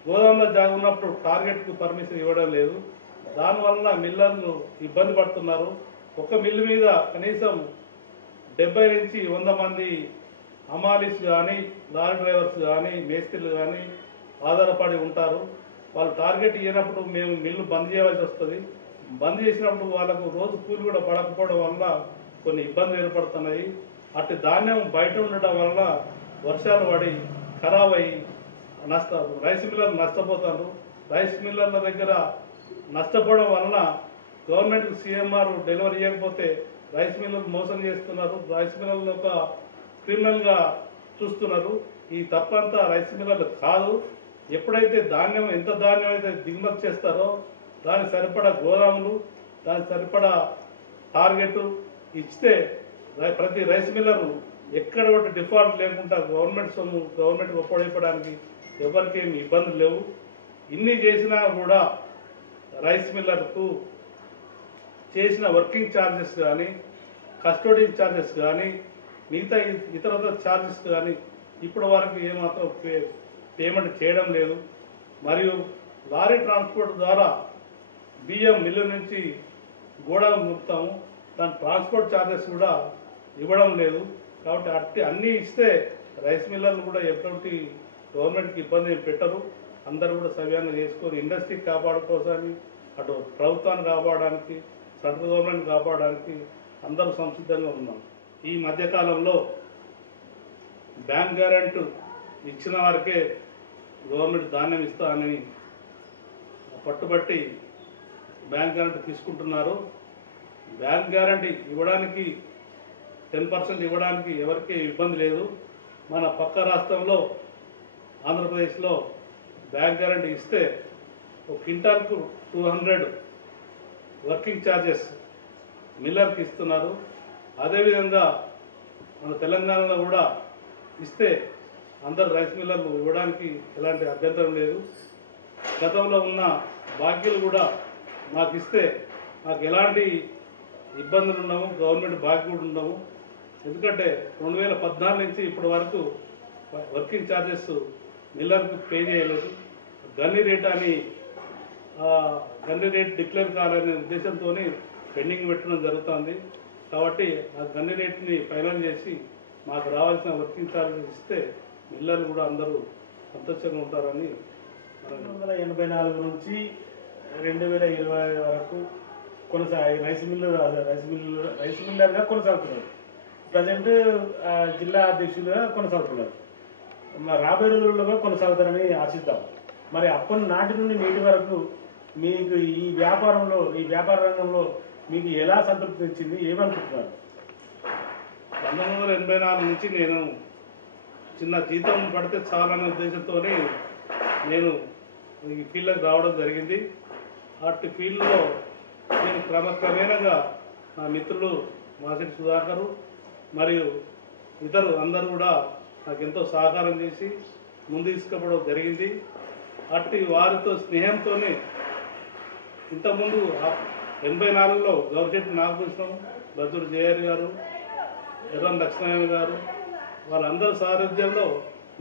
గోదాంలో జాగా ఉన్నప్పుడు టార్గెట్కు పర్మిషన్ ఇవ్వడం లేదు. దానివల్ల మిల్లర్లు ఇబ్బంది పడుతున్నారు. ఒక మిల్లు మీద కనీసం 70 నుంచి 100 మంది హమాలీస్ కానీ, లారీ డ్రైవర్స్ కానీ, మేస్త్రీలు కానీ ఆధారపడి ఉంటారు. వాళ్ళు టార్గెట్ ఇవ్వనప్పుడు మేము మిల్లు బంద్ చేయవలసి వస్తుంది. బంద్ చేసినప్పుడు వాళ్ళకు రోజు కూలి కూడా పడకపోవడం వల్ల కొన్ని ఇబ్బందులు ఏర్పడుతున్నాయి. అట్టి ధాన్యం బయట ఉండడం వల్ల వర్షాలు పడి ఖరాబ్ అయ్యి రైస్ మిల్లర్లు నష్టపోతారు. రైస్ మిల్లర్ల దగ్గర నష్టపోవడం వలన గవర్నమెంట్కి సీఎంఆర్ డెలివరీ ఇవ్వకపోతే రైస్ మిల్లర్లు మోసం చేస్తున్నారు. రైస్ మిల్లర్లు ఒక క్రిమినల్గా చూస్తున్నారు. ఈ తప్పంతా రైస్ మిల్లర్లు కాదు. ఎప్పుడైతే ధాన్యం ఎంత ధాన్యం అయితే దిగుమతి చేస్తారో దానికి సరిపడా గోదాములు, దానికి సరిపడా టార్గెట్ ఇస్తే ప్రతి రైస్ మిల్లరు ఎక్కడ ఒకటి డిఫాల్ట్ లేకుండా గవర్నమెంట్ సొమ్ము గవర్నమెంట్కి ఒప్పడైపోవడానికి ఎవరికి ఏమి ఇబ్బందులు లేవు. ఇన్ని చేసినా కూడా రైస్ మిల్లర్కు చేసిన వర్కింగ్ ఛార్జెస్ కానీ, కస్టడీ ఛార్జెస్ కానీ, మిగతా ఇతర ఛార్జెస్ కానీ ఇప్పటి వరకు ఏమాత్రం పేమెంట్ చేయడం లేదు. మరియు లారీ ట్రాన్స్పోర్ట్ ద్వారా బియ్యం మిల్లు నుంచి గోడౌన్ నింపుతాము, దాని ట్రాన్స్పోర్ట్ ఛార్జెస్ కూడా ఇవ్వడం లేదు. కాబట్టి అన్నీ ఇస్తే రైస్ మిల్లర్లు కూడా ఎటువంటి గవర్నమెంట్కి ఇబ్బంది పెట్టరు. అందరూ కూడా సవ్యంగా చేసుకొని ఇండస్ట్రీకి కాపాడుకోవడానికి, అటు ప్రభుత్వాన్ని కాపాడడానికి, సెంట్రల్ గవర్నమెంట్ కాపాడడానికి అందరూ సంసిద్ధంగా ఉన్నాం. ఈ మధ్యకాలంలో బ్యాంక్ గ్యారెంటీ ఇచ్చిన వారికే గవర్నమెంట్ ధాన్యం ఇస్తా అని పట్టుబట్టి బ్యాంక్ గ్యారెంటీ తీసుకుంటున్నారు. బ్యాంక్ గ్యారెంటీ ఇవ్వడానికి 10% ఇవ్వడానికి ఎవరికీ ఇబ్బంది లేదు. మన పక్క రాష్ట్రంలో ఆంధ్రప్రదేశ్లో బ్యాంక్ గ్యారెంటీ ఇస్తే ఒక క్వింటాల్కు 200 వర్కింగ్ ఛార్జెస్ మిల్లర్కి ఇస్తున్నారు. అదేవిధంగా మన తెలంగాణలో కూడా ఇస్తే అందరు రైస్ మిల్లర్లు ఇవ్వడానికి ఎలాంటి అభ్యంతరం లేదు. గతంలో ఉన్న బాకీలు కూడా మాకు ఇస్తే మాకు ఎలాంటి ఇబ్బందులు ఉన్నాము, గవర్నమెంట్ బాకీ కూడా ఉన్నాము. ఎందుకంటే 2014 నుంచి ఇప్పటి వరకు వర్కింగ్ ఛార్జెస్ మిల్లర్కు పే చేయలేదు. గన్ని రేట్ అని గన్ని రేట్ డిక్లేర్ కావాలనే ఉద్దేశంతో పెండింగ్ పెట్టడం జరుగుతుంది. కాబట్టి ఆ గన్ని రేట్ని ఫైనల్ చేసి మాకు రావాల్సిన వర్కింగ్ ఛార్జెస్ ఇస్తే మిల్లర్లు కూడా అందరూ సంతోషంగా ఉంటారని. 1984 నుంచి 2020 వరకు రైస్ మిల్లర్గా కొనసాగుతున్నారు. ప్రజెంట్ జిల్లా అధ్యక్షులుగా కొనసాగుతున్నారు. రాబోయే రోజుల్లో కొనసాగుతారని ఆశిద్దాం. మరి అప్పటి నాటి నుండి నేటి వరకు మీకు ఈ వ్యాపార రంగంలో మీకు ఎలా సంతృప్తి ఇచ్చింది, ఏమనుకుంటున్నారు? 1984 నుంచి నేను చిన్న జీతం పడితే చాలనే ఉద్దేశంతో నేను ఈ ఫీల్డ్కి రావడం జరిగింది. అట్టి ఫీల్డ్లో నేను క్రమక్రమేణంగా నా మిత్రులు మాసిడి సుధాకరు మరియు ఇతరు అందరూ కూడా నాకు ఎంతో సహకారం చేసి ముందు తీసుకుపోవడం జరిగింది. అట్టి వారితో స్నేహంతోనే ఇంతకుముందు 84లో గౌరిశెట్టి నాగభూషణం, బద్దూరు జేఆర్ గారు, ఎర్రం లక్ష్మణ గారు వాళ్ళందరి సారథ్యంలో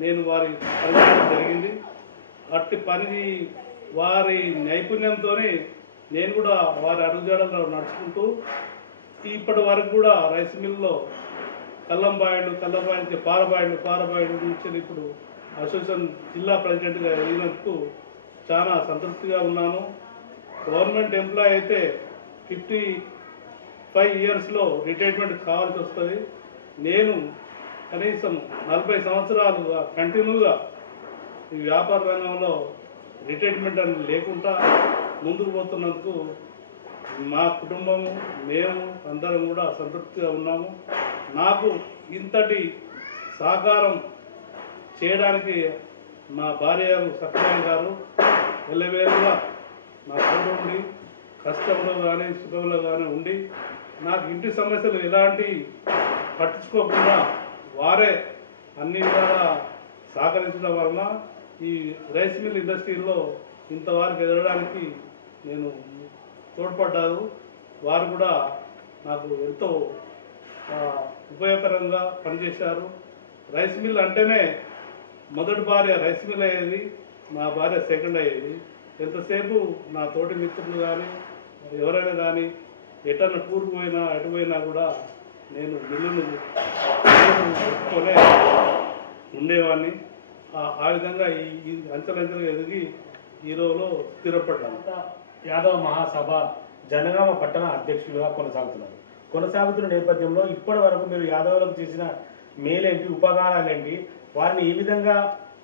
నేను వారి పనిచేయడం జరిగింది. అట్టి పని వారి నైపుణ్యంతోనే నేను కూడా వారి అడుగుజాడల్లో నడుచుకుంటూ ఇప్పటి వరకు కూడా రైస్ మిల్లో కల్లంబాయిలు పారబాయిలు నుంచి ఇప్పుడు అసోసియేషన్ జిల్లా ప్రెసిడెంట్గా ఎదిగినందుకు చాలా సంతృప్తిగా ఉన్నాను. గవర్నమెంట్ ఎంప్లాయీ అయితే 55 ఇయర్స్లో రిటైర్మెంట్ కావాల్సి వస్తుంది. నేను కనీసం 40 సంవత్సరాలుగా కంటిన్యూగా ఈ వ్యాపార రంగంలో రిటైర్మెంట్ అని లేకుండా ముందుకు పోతున్నందుకు మా కుటుంబము మేము అందరం కూడా సంతృప్తిగా ఉన్నాము. నాకు ఇంతటి సహకారం చేయడానికి మా భార్య సత్యనారాయణ గారు ఎల్లవేళగా నా తోడు ఉండి కష్టంలో కానీ సుఖంలో కానీ ఉండి నాకు ఇంటి సమస్యలు ఎలాంటి పట్టించుకోకుండా వారే అన్ని విధాలా సహకరించడం వలన ఈ రైస్ మిల్ ఇండస్ట్రీలో ఇంతవరకు ఎదగడానికి నేను తోడ్పడ్డారు. వారు కూడా నాకు ఎంతో ఉపయోగకరంగా పనిచేశారు. రైస్ మిల్ అంటేనే మొదటి భార్య రైస్ మిల్ అయ్యేది, మా భార్య సెకండ్ అయ్యేది. ఎంతసేపు నా తోటి మిత్రులు కానీ ఎవరైనా కానీ ఎటన్నా టూర్కి పోయినా ఎటు పోయినా కూడా నేను మిల్లును పెట్టుకునే ఉండేవాడిని. ఆ విధంగా ఈ అంచెలంచెలుగా ఎదిగి హీరోలో స్థిరపడ్డాను. యాదవ మహాసభ జనగామ పట్టణ అధ్యక్షులుగా కొనసాగుతున్న నేపథ్యంలో ఇప్పటి వరకు మీరు యాదవులకు చేసిన మేలేంటి, ఉపకారాలేంటి, వారిని ఈ విధంగా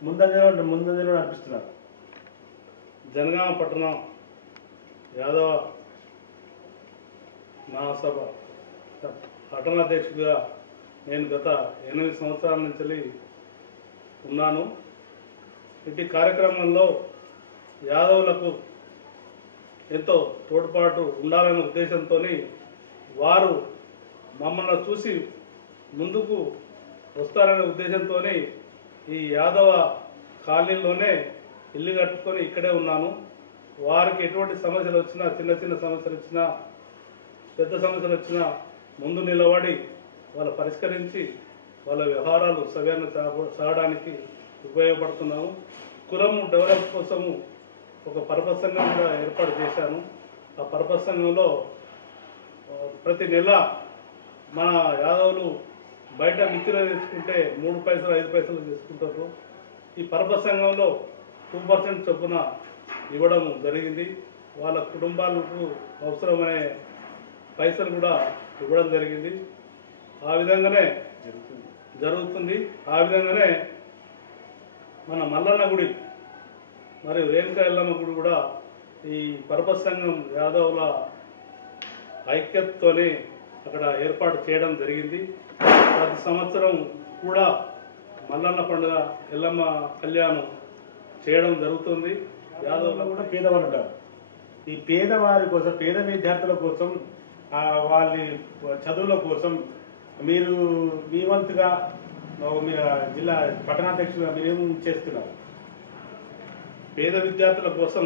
ముందంజలో నడిపిస్తున్నారు? జనగామ పట్టణం యాదవ మహాసభ పట్టణాధ్యక్షుడిగా నేను గత 8 సంవత్సరాల నుంచి ఉన్నాను. ఇటు కార్యక్రమంలో యాదవులకు ఎంతో తోడ్పాటు ఉండాలనే ఉద్దేశంతో వారు మమ్మల్ని చూసి ముందుకు వస్తారనే ఉద్దేశంతో ఈ యాదవ కాలనీలోనే ఇల్లు కట్టుకొని ఇక్కడే ఉన్నాను. వారికి ఎటువంటి సమస్యలు వచ్చినా, చిన్న చిన్న సమస్యలు వచ్చినా, పెద్ద సమస్యలు వచ్చినా ముందు నిలబడి వాళ్ళ పరిష్కరించి వాళ్ళ వ్యవహారాలు సవ్యంగా సాగడానికి ఉపయోగపడుతున్నాము. కులము డెవలప్ కోసము ఒక పర్పస్ సంఘం కూడా ఏర్పాటు చేశాను. ఆ పర్పస్ సంఘంలో ప్రతి నెల మన యాదవులు బయట మిత్రులు తీసుకుంటే 3 పైసలు 5 పైసలు తీసుకుంటారు. ఈ పర్పస్ సంఘంలో 2% చొప్పున ఇవ్వడం జరిగింది. వాళ్ళ కుటుంబాలకు అవసరమనే పైసలు కూడా ఇవ్వడం జరిగింది. ఆ విధంగానే జరుగుతుంది. ఆ విధంగానే మన మల్లన్న గుడి మరియు రేణుకా ఎల్లమ్మ గుడి కూడా ఈ పర్పస్ సంఘం యాదవుల ఐక్యతతోనే అక్కడ ఏర్పాటు చేయడం జరిగింది. ప్రతి సంవత్సరం కూడా మల్లన్న పండుగ, ఎల్లమ్మ కళ్యాణం చేయడం జరుగుతుంది. యాదవుల్లో కూడా పేదవాళ్ళు ఉంటారు. ఈ పేదవారి కోసం, పేద విద్యార్థుల కోసం, వాళ్ళ చదువుల కోసం మీరు మీ వంతుగా మీరు జిల్లా పట్టణాధ్యక్షులుగా మీరేం చేస్తున్నారు? పేద విద్యార్థుల కోసం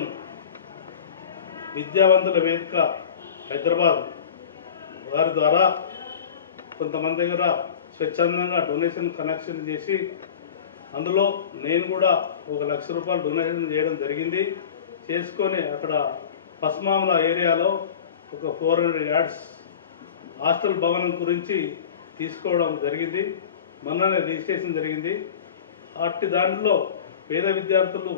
విద్యావంతుల వేదిక హైదరాబాద్ వారి ద్వారా కొంతమంది దగ్గర స్వచ్ఛందంగా డొనేషన్ కనెక్షన్ చేసి అందులో నేను కూడా 1 లక్ష రూపాయలు డొనేషన్ చేయడం జరిగింది. చేసుకొని అక్కడ పస్మాముల ఏరియాలో ఒక 400 యార్డ్స్ హాస్టల్ భవనం గురించి తీసుకోవడం జరిగింది. మొన్ననే రిజిస్ట్రేషన్ జరిగింది. అట్టి దాంట్లో పేద విద్యార్థులు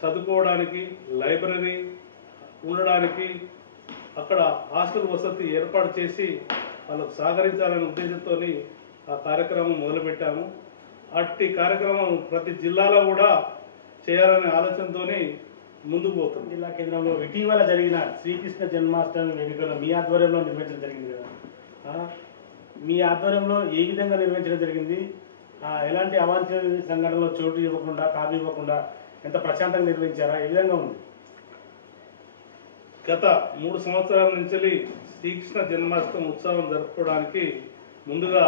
చదువుకోవడానికి లైబ్రరీ ఉండడానికి అక్కడ హాస్టల్ వసతి ఏర్పాటు చేసి వాళ్ళకు సహకరించాలనే ఉద్దేశంతో ఆ కార్యక్రమం మొదలుపెట్టాము. అట్టి కార్యక్రమం ప్రతి జిల్లాలో కూడా చేయాలనే ఆలోచనతో ముందుకు పోతుంది. జిల్లా కేంద్రంలో ఇటీవల జరిగిన శ్రీకృష్ణ జన్మాష్టమి వేడుకలు మీ ఆధ్వర్యంలో నిర్వహించడం జరిగింది కదా? మీ ఆధ్వర్యంలో ఏ విధంగా నిర్వహించడం జరిగింది? ఎలాంటి అవాంఛనీయ సంఘటనలో చోటు ఇవ్వకుండా, కాపీ ఇవ్వకుండా ఎంత ప్రశాంతంగా నిర్వహించారా? ఏ విధంగా ఉంది? గత 3 సంవత్సరాల నుంచి శ్రీకృష్ణ జన్మాష్టమి ఉత్సవం జరుపుకోవడానికి ముందుగా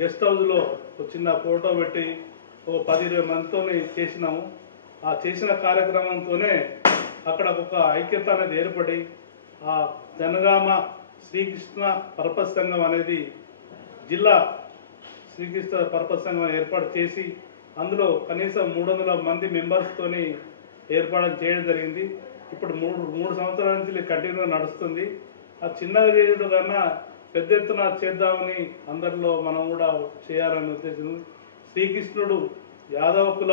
గెస్ట్ హౌస్లో ఒక చిన్న ఫోటో పెట్టి 10-20 మందితో చేసినాము. ఆ చేసిన కార్యక్రమంతోనే అక్కడ ఒక ఐక్యత అనేది ఏర్పడి ఆ జనగామ శ్రీకృష్ణ పర్పస్ సంఘం అనేది జిల్లా శ్రీకృష్ణ పర్పస్ సంఘం ఏర్పాటు చేసి అందులో కనీసం 300 మంది మెంబర్స్తోని ఏర్పాటు చేయడం జరిగింది. ఇప్పుడు 3 సంవత్సరాల నుంచి కంటిన్యూగా నడుస్తుంది. ఆ చిన్నగా చేయడం కన్నా పెద్ద ఎత్తున చేద్దామని అందరిలో మనం కూడా చేయాలనే ఉద్దేశం. శ్రీకృష్ణుడు యాదవ కుల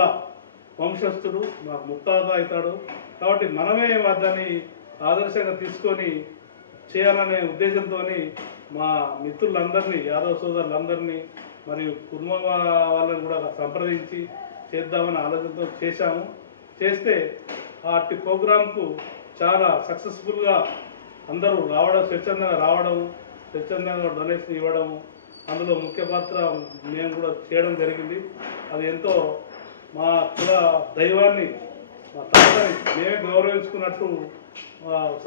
వంశస్థుడు, మా ముత్తాత అవుతాడు కాబట్టి మనమే దాన్ని ఆదర్శంగా తీసుకొని చేయాలనే ఉద్దేశంతో మా మిత్రులందరినీ, యాదవ సోదరులందరినీ మరియు కుటుంబ వాళ్ళని కూడా సంప్రదించి చేద్దామని ఆలోచనతో చేశాము. చేస్తే అట్టి ప్రోగ్రాంకు చాలా సక్సెస్ఫుల్గా అందరూ రావడం, స్వచ్ఛందంగా రావడం, స్వచ్ఛందంగా డొనేషన్ ఇవ్వడం, అందులో ముఖ్య పాత్ర మేము కూడా చేయడం జరిగింది. అది ఎంతో మా కుల దైవాన్ని, మా తాతని మేమే గౌరవించుకున్నట్టు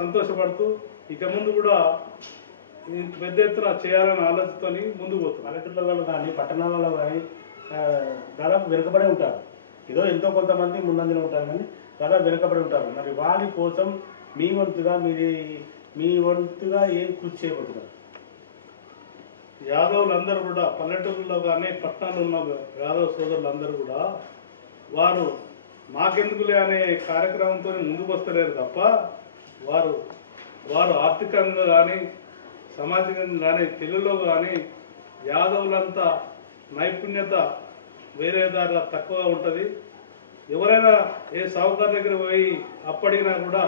సంతోషపడుతూ ఇక ముందు కూడా పెద్ద ఎత్తున చేయాలని ఆలోచనతో ముందుకు పోతుంది. పల్లెటూళ్ళలో కానీ పట్టణాలలో కానీ దాదాపు వెనుకబడి ఉంటారు. ఏదో ఎంతో కొంతమంది ముందంజలో ఉంటారు కానీ దాదాపు వెనుకబడి ఉంటారు. మరి వారి కోసం మీ వంతుగా ఏం కృషి చేయబోతున్నారు? యాదవులందరూ కూడా పల్లెటూరులో కానీ పట్టణాల్లో ఉన్న యాదవ సోదరులందరూ కూడా వారు మాకెందుకులే అనే కార్యక్రమంతో ముందుకు వస్తలేరు తప్ప వారు ఆర్థికంగా కానీ సామాజికంగా కానీ తెలుగులో కానీ యాదవులంతా నైపుణ్యత వేరే దారిలో తక్కువగా ఉంటుంది. ఎవరైనా ఏ సాగుకారు దగ్గర పోయి అప్పడిగినా కూడా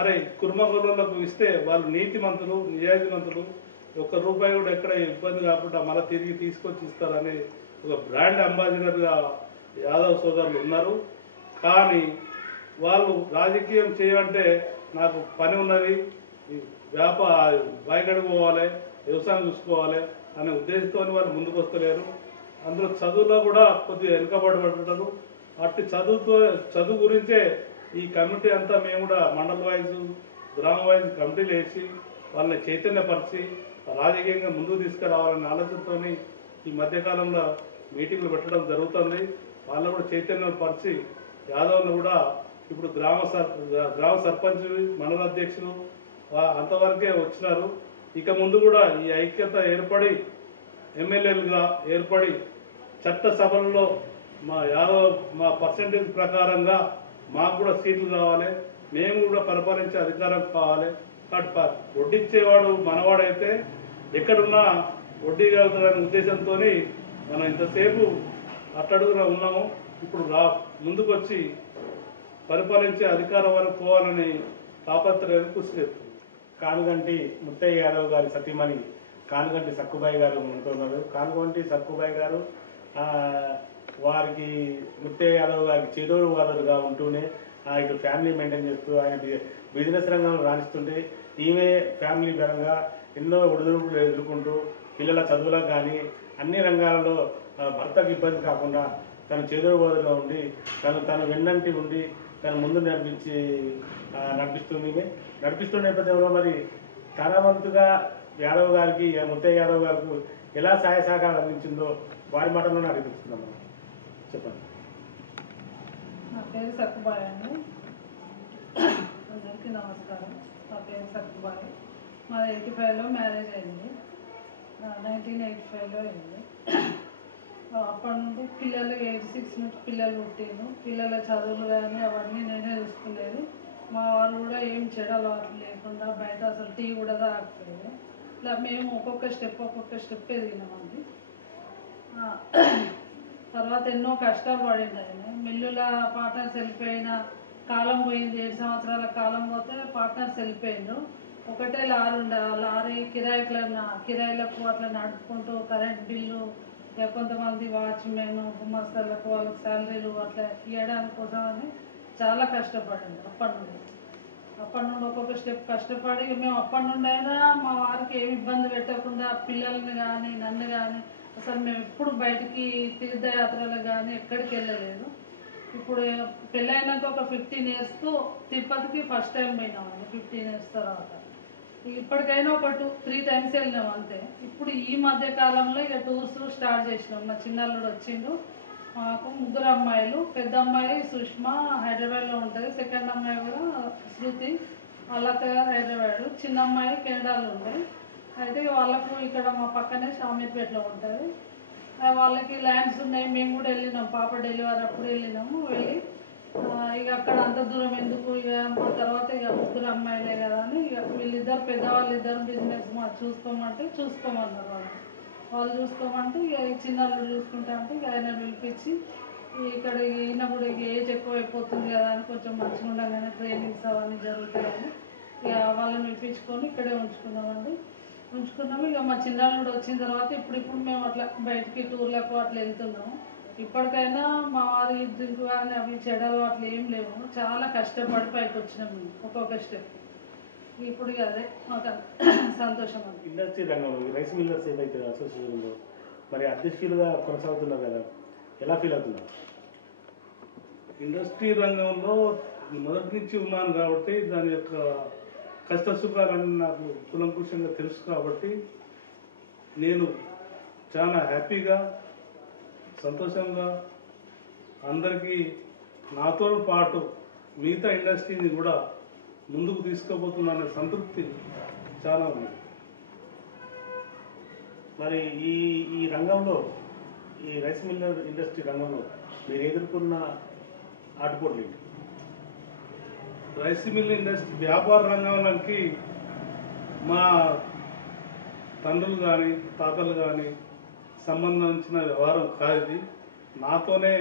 అరే కుర్మగొర్రెలకు ఇస్తే వాళ్ళు నీతిమంతులు నిజాయితీమంతులు, ₹1 కూడా ఎక్కడ ఇబ్బంది కాకుండా మళ్ళీ తిరిగి తీసుకొచ్చి ఇస్తారని ఒక బ్రాండ్ అంబాసిడర్గా యాదవ్ సోదరులు ఉన్నారు. కానీ వాళ్ళు రాజకీయం చేయాలంటే నాకు పని ఉన్నది, బాయిగడికి పోవాలి, వ్యవసాయం చూసుకోవాలి అనే ఉద్దేశంతో వాళ్ళు ముందుకు వస్తలేరు. అందులో చదువులో కూడా కొద్దిగా వెనుకబడబడ్డారు. అట్టి చదువు గురించే ఈ కమిటీ అంతా మేము కూడా మండల వైజ్ గ్రామ వైజ్ కమిటీలు వేసి వాళ్ళని చైతన్యపరిచి రాజకీయంగా ముందుకు తీసుకురావాలనే ఆలోచనతో ఈ మధ్యకాలంలో మీటింగ్లు పెట్టడం జరుగుతుంది. వాళ్ళని కూడా చైతన్యపరిచి యాదవ్ను కూడా ఇప్పుడు గ్రామ సర్పంచ్ మండల అధ్యక్షులు అంతవరకే వచ్చినారు. ఇక ముందు కూడా ఈ ఐక్యత ఏర్పడి ఎమ్మెల్యేలుగా ఏర్పడి చట్టసభల్లో మా పర్సెంటేజ్ ప్రకారంగా మాకు కూడా సీట్లు కావాలి, మేము కూడా పరిపాలించే అధికారం కావాలి. కాబట్టి వడ్డిచ్చేవాడు మనవాడైతే ఎక్కడున్నా వడ్డీగలుగుతాడనే ఉద్దేశంతో మనం ఇంతసేపు అట్టడుగున ఉన్నాము. ఇప్పుడు ముందుకు వచ్చి పరిపాలించే అధికారం వరకు పోవాలని తాపత్రయాన్ని కృషి చేస్తుంది. కానుగంటి ముత్తయ్య యాదవ్ గారి సతీమణి కానుగంటి సక్కుబాయి గారు ఉంటున్నారు. కానుగంటి సక్కుబాయి గారు వారికి ముత్తయ్య యాదవ్ గారికి చేదోడు వాదోడుగా ఉంటూనే ఇటు ఫ్యామిలీ మెయింటైన్ చేస్తూ ఆయన బిజినెస్ రంగంలో రాణిస్తుంటే ఈమె ఫ్యామిలీ పరంగా ఎన్నో ఒడిదుడుకులు ఎదుర్కొంటూ పిల్లల చదువులకు కానీ అన్ని రంగాలలో భర్తకు ఇబ్బంది కాకుండా తను చేదోడు వాదోడుగా ఉండి తను వెన్నంటి ఉండి తను ముందు నడిపిస్తున్న నేపథ్యంలో మరి ధనవంతుగా యాదవ్ గారికి ముత్తయ్య యాదవ్ గారికి ఎలా సహాయ సహకారాలు అందించిందో వారి మాటల్లోనే అడిగిస్తున్నాం. చెప్పండి. నా పేరు సక్కుబాయి అండి. అందరికీ నమస్కారం. నా పేరు సక్కుబాయి. మాది 85లో మ్యారేజ్ అయింది. 1985లో అయింది. అప్పటి నుండి పిల్లలు 86 నుంచి పిల్లలు పుట్టిను. పిల్లల చదువులు కానీ అవన్నీ నేనే చూసుకునేది. మా వాళ్ళు కూడా ఏం చెడు అలవాట్లు లేకుండా బయట అసలు టీ కూడా తాగకపోయేది. ఇలా మేము ఒక్కొక్క స్టెప్ ఎదిగినామండి. తర్వాత ఎన్నో కష్టాలు పడింది. మిల్లుల పార్ట్నర్స్ వెళ్ళిపోయిన కాలం పోయింది. 7 సంవత్సరాల కాలం పోతే పార్ట్నర్స్ వెళ్ళిపోయిండ్రు. ఒకటే లారీ ఉండే, లారీ కిరాయిలకు అట్లా నడుపుకుంటూ కరెంట్ బిల్లు, కొంతమంది వాచ్మెన్ గుమస్తాలకు వాళ్ళకి శాలరీలు అట్లా ఇవ్వడానికి కోసమని చాలా కష్టపడింది. అప్పటి నుండి ఒక్కొక్క స్టెప్ కష్టపడి మేము అప్పటి నుండి అయినా మా వారికి ఏమి ఇబ్బంది పెట్టకుండా పిల్లల్ని కానీ నన్ను కానీ అసలు మేము ఎప్పుడు బయటికి తీర్థయాత్రలకు కానీ ఎక్కడికి వెళ్ళలేదు. ఇప్పుడు పెళ్ళైనాక ఒక 15 years తిరుపతికి ఫస్ట్ టైం పోయినామండి. 15 years తర్వాత ఇప్పటికైనా ఒక 2-3 times వెళ్ళినాం అంతే. ఇప్పుడు ఈ మధ్య కాలంలో ఇక టూర్స్ స్టార్ట్ చేసినాం. మా చిన్నల్లుడు వచ్చిండు. మాకు 3 అమ్మాయిలు. పెద్ద అమ్మాయి సుష్మా హైదరాబాద్లో ఉంటుంది. సెకండ్ అమ్మాయి కూడా శృతి, వాళ్ళ అత్తగారు హైదరాబాద్. చిన్న అమ్మాయి కెనడాలో ఉంటుంది. అయితే వాళ్ళకు ఇక్కడ మా పక్కనే షామీర్పేటలో ఉంటుంది. వాళ్ళకి ల్యాండ్స్ ఉన్నాయి. మేము కూడా వెళ్ళినాం. పాప డెలివరీ అప్పుడు వెళ్ళినాము. వెళ్ళి ఇక అక్కడ అంత దూరం ఎందుకు, ఇక మా తర్వాత ఇక 3 అమ్మాయిలే కదా అని ఇక వీళ్ళిద్దరు పెద్దవాళ్ళిద్దరు బిజినెస్ చూసుకోమన్నారు. వాళ్ళు చూసుకోమంటే ఇక చిన్నలు చూసుకుంటా అంటే ఇక ఆయన పిలిపించి ఇక్కడ ఈయన కూడా ఇక ఏజ్ ఎక్కువ అయిపోతుంది కదా అని కొంచెం మంచిగా ఉండగానే ట్రైనింగ్స్ అవన్నీ జరుగుతాయని ఇక వాళ్ళని పిలిపించుకొని ఇక్కడే ఉంచుకున్నామండి. ఇక మా చిన్నలు వచ్చిన తర్వాత ఇప్పుడు మేము అట్లా బయటికి టూర్లకు అట్లా వెళ్తున్నాము. ఇప్పటికైనా మా వారి డ్రింక్ కానీ అవి చెడలు అట్లా ఏం లేవు. చాలా కష్టపడి పైకి వచ్చినాం మేము ఒక్కొక్క స్టెప్. ఇప్పుడు అదే మాకు సంతోషం అండి. ఇండస్ట్రీ రంగంలో రైస్ మిల్లర్స్ ఏదైతే అసోసియేషన్లో మరి అధ్యక్షులుగా కొనసాగుతున్నారు కదా, ఎలా ఫీల్ అవుతున్నారు? ఇండస్ట్రీ రంగంలో మొదటి నుంచి ఉన్నాను కాబట్టి దాని యొక్క కష్ట సుఖాలన్నీ నాకు కులంకుశంగా తెలుసు కాబట్టి నేను చాలా హ్యాపీగా సంతోషంగా అందరికీ నాతో పాటు మిగతా ఇండస్ట్రీని కూడా ముందుకు తీసుకుపోతున్న సంతృప్తి చాలా ఉంది. మరి ఈ రంగంలో ఈ రైస్ మిల్లర్ ఇండస్ట్రీ రంగంలో మీరు ఎదుర్కొన్న ఆటుపోట్లు ఏంటి? రైస్ మిల్ ఇండస్ట్రీ వ్యాపార రంగంలోకి మా తండ్రులు కానీ తాతలు కానీ సంబంధించిన వ్యవహారం కాదు. నాతోనే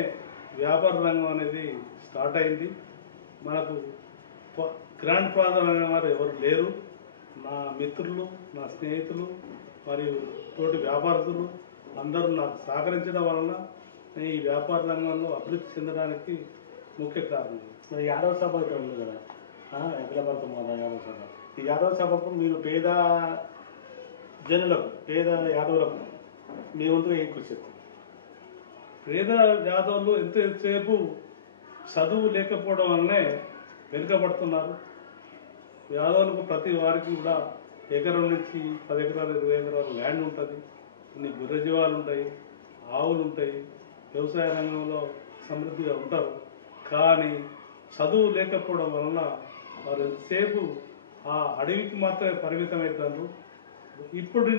వ్యాపార రంగం అనేది స్టార్ట్ అయింది. మనకు గ్రాండ్ ఫాదర్ అనేవారు ఎవరు లేరు. నా మిత్రులు, నా స్నేహితులు మరియు తోటి వ్యాపారస్తులు అందరూ నాకు సహకరించడం వలన ఈ వ్యాపార రంగంలో అభివృద్ధి చెందడానికి ముఖ్య కారణం. మరి యాదవ సభ ఇక్కడ ఉంది కదా, అఖిలభారత యాదవ సభ. ఈ యాదవ సభకు మీరు పేద జనులకు, పేద యాదవులకు మీ వంతుగా ఏం కృషి చేస్తారు? పేద యాదవులు ఎంతసేపు చదువు లేకపోవడం వల్లనే వెనుకబడుతున్నారు. యాదవులకు ప్రతి వారికి కూడా ఎకరం నుంచి 10 ఎకరాలు 20 ఎకరాలు ల్యాండ్ ఉంటుంది. కొన్ని గుర్రె జీవాలు ఉంటాయి, ఆవులు ఉంటాయి, వ్యవసాయ రంగంలో సమృద్ధిగా ఉంటారు. కానీ చదువు లేకపోవడం వలన వారు ఎంతసేపు ఆ అడవికి మాత్రమే పరిమితమవుతారు. ఇప్పటి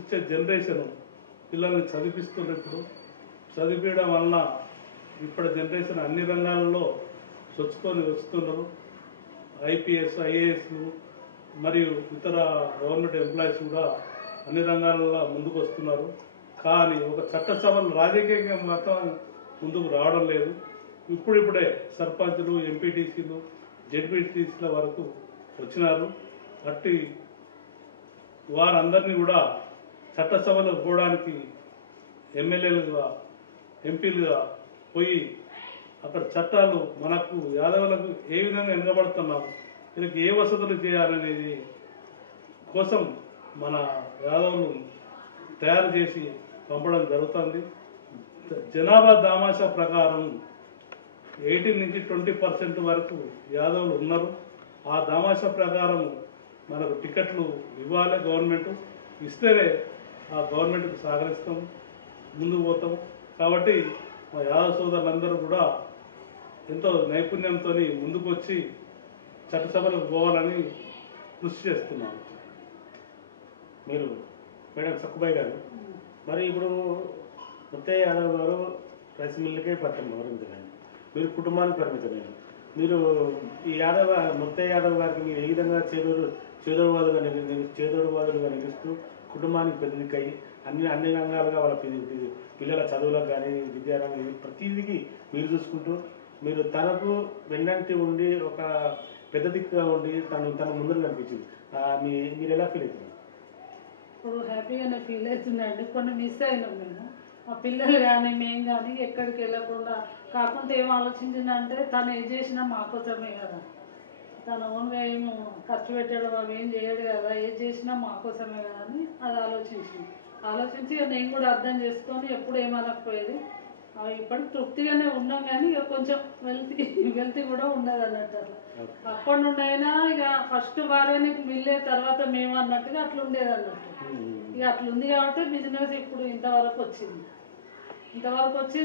ఇచ్చే జనరేషన్ పిల్లల్ని చదివిస్తున్నప్పుడు చదివించడం వలన ఇప్పటి జనరేషన్ అన్ని రంగాలలో చొచ్చుకొని వస్తున్నారు. ఐపీఎస్, ఐఏఎస్లు మరియు ఇతర గవర్నమెంట్ ఎంప్లాయీస్ కూడా అన్ని రంగాలలో ముందుకు వస్తున్నారు. కానీ ఒక చట్టసభలు రాజకీయంగా మాత్రం ముందుకు రావడం లేదు. ఇప్పుడిప్పుడే సర్పంచులు, ఎంపీటీసీలు, జెడ్పీటీసీల వరకు వచ్చినారు. అట్టి వారందరినీ కూడా చట్టసభలకు పోవడానికి ఎమ్మెల్యేలుగా, ఎంపీలుగా పోయి అక్కడ చట్టాలు మనకు యాదవులకు ఏ విధంగా వెనుకబడుతున్నాము, వీళ్ళకి ఏ వసతులు చేయాలనేది కోసం మన యాదవులు తయారు చేసి పంపడం జరుగుతుంది. జనాభా దామాషా ప్రకారం 18 నుంచి 20% వరకు యాదవులు ఉన్నారు. ఆ దామాషా ప్రకారం మనకు టికెట్లు ఇవ్వాలి. గవర్నమెంట్ ఇస్తేనే ఆ గవర్నమెంట్కి సహకరిస్తాం, ముందుకు పోతాం. కాబట్టి మా యాదవ సోదరులందరూ కూడా ఎంతో నైపుణ్యంతో ముందుకు వచ్చి చట్టసభలకు పోవాలని కృషి చేస్తున్నాను. మీరు మేడం సక్కుబాయి గారు, మరి ఇప్పుడు ముత్తయ్య యాదవ్ గారు రైస్ మిల్లుకే పరిమితం వివరించండి. మీరు కుటుంబానికి పరిమితమైన మీరు ఈ ముత్తయ్య యాదవ్ గారికి మీరు ఏ విధంగా చేదోడువాదులుగా నిలుస్తూ కుటుంబానికి పెద్దదికై అన్ని రంగాలుగా వాళ్ళ పిల్లల చదువులకు కానీ, విద్యారంగం ప్రతిదీకి మీరు చూసుకుంటూ మీరు తనకు వెన్నంటి ఉండి ఒక పెద్ద దిక్కుగా ఉండి తను ముందర కనిపించింది. మీరు ఎలా ఫీల్ అవుతున్నారు? ఇప్పుడు హ్యాపీగానే ఫీల్ అవుతున్నాండి. కొన్ని మిస్ అయినాం మేము, మా పిల్లలు కానీ మేము కానీ ఎక్కడికి వెళ్ళకుండా. కాకుండా ఏం ఆలోచించిందంటే తను ఏం చేసినా మా కోసమే కదా, తను ఓన్గా ఏం ఖర్చు పెట్టడం అవి ఏం చేయడు కదా, ఏం చేసినా మా కోసమే కదా అని అది ఆలోచించి నేను కూడా అర్థం చేసుకొని ఎప్పుడు ఏమనకపోయేది. ఇప్పటికి తృప్తిగానే ఉన్నాం, కానీ ఇక కొంచెం వెల్తీ కూడా ఉండదు అన్నట్టు. అట్లా అప్పటి నుండి అయినా ఇక ఫస్ట్ భార్యని మిల్లే తర్వాత మేము అన్నట్టుగా అట్లా ఉండేది అన్నట్టు. ఇక అట్లా ఉంది కాబట్టి బిజినెస్ ఇప్పుడు ఇంతవరకు వచ్చింది.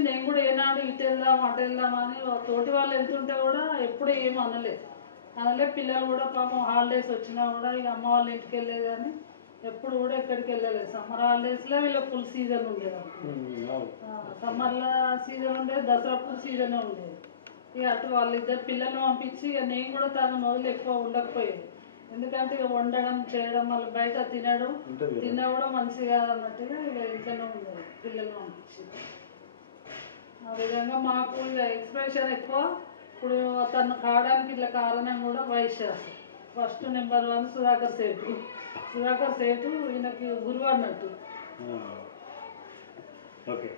నేను కూడా ఏనాడు ఇటు వెళ్దాం అటు వెళ్దాం అని తోటి వాళ్ళు వెళ్తుంటే కూడా ఎప్పుడు ఏం అనలేదు. పిల్లలు కూడా పాపం హాలిడేస్ వచ్చినా కూడా ఇక అమ్మ వాళ్ళ ఇంటికి వెళ్ళేది కానీ ఎప్పుడు కూడా ఎక్కడికి వెళ్ళలేదు. సమ్మర్ హాలిడేస్లో వీళ్ళకి ఫుల్ సీజన్ ఉండేది. సమ్మర్లో సీజన్ ఉండేది, దసరాప్పుడు సీజనే ఉండేది. ఇక అటు వాళ్ళిద్దరు పిల్లల్ని పంపించి ఇక నేను కూడా తను మొదలు ఎక్కువ ఉండకపోయేది. ఎందుకంటే ఇక వండడం చేయడం, మళ్ళీ బయట తిన్నా కూడా మంచిగా అన్నట్టుగా ఇక ఇంట్లోనే ఉండేది పిల్లల్ని పంపించి. ఆ విధంగా మాకు ఇక ఎక్స్ప్రెషన్ ఎక్కువ. ఇప్పుడు తను కావడానికి ఇట్లా కారణం కూడా వైశ్యాస్. ఫస్ట్ నెంబర్ 1 సుధాకర్ సేటు ఈయనకి గురువు అన్నట్టు. Okay,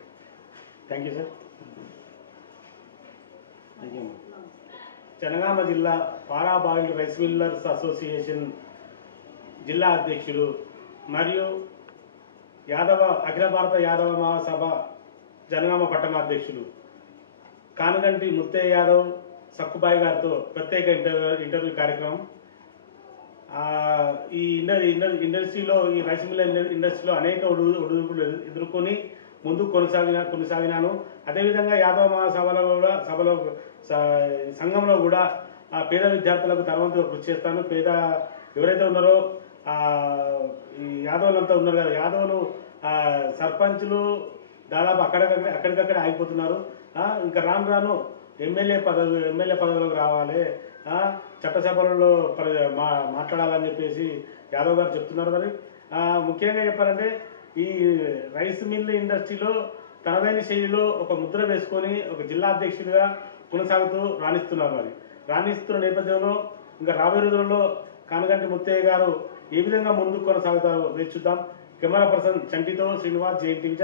thank you sir. Thank you. Jangaon జిల్లా parboiled rice millers association జిల్లా అధ్యక్షులు మరియు అఖిల భారత యాదవ మహాసభ జనగామ పట్టణాధ్యక్షులు కానుగంటి ముత్తయ్య యాదవ్ సక్కుబాయి గారితో ప్రత్యేక ఇంటర్వ్యూ కార్యక్రమం. ఈ ఇండస్ట్రీలో, ఈ రైస్ మిల్ ఇండస్ట్రీలో అనేక ఒడిదుడుకులు ఎదుర్కొని ముందుకు కొనసాగినాను. అదేవిధంగా యాదవ మహాసభలో సంఘంలో కూడా పేద విద్యార్థులకు తనవంతుగా కృషి చేస్తాను. ఎవరైతే ఉన్నారో ఈ యాదవులంతా ఉన్నారు కదా, యాదవులు సర్పంచులు దాదాపు అక్కడికక్కడే ఆగిపోతున్నారు. ఇంకా రాను ఎమ్మెల్యే పదవిలోకి రావాలి, చట్టసభలలో మాట్లాడాలని చెప్పేసి యాదవ్ గారు చెప్తున్నారు. మరి ముఖ్యంగా చెప్పాలంటే ఈ రైస్ మిల్ ఇండస్ట్రీలో తనదైన శైలిలో ఒక ముద్ర వేసుకొని ఒక జిల్లా అధ్యక్షుడిగా కొనసాగుతూ రాణిస్తున్నారు. మరి రాణిస్తున్న నేపథ్యంలో ఇంకా రాబోయే రోజుల్లో కానగంటి ముత్తయ్య గారు ఏ విధంగా ముందుకు కొనసాగుతారో వేచి చూద్దాం. కెమెరా పర్సన్ చంటితో శ్రీనివాస్, జేఎన్టీవీ.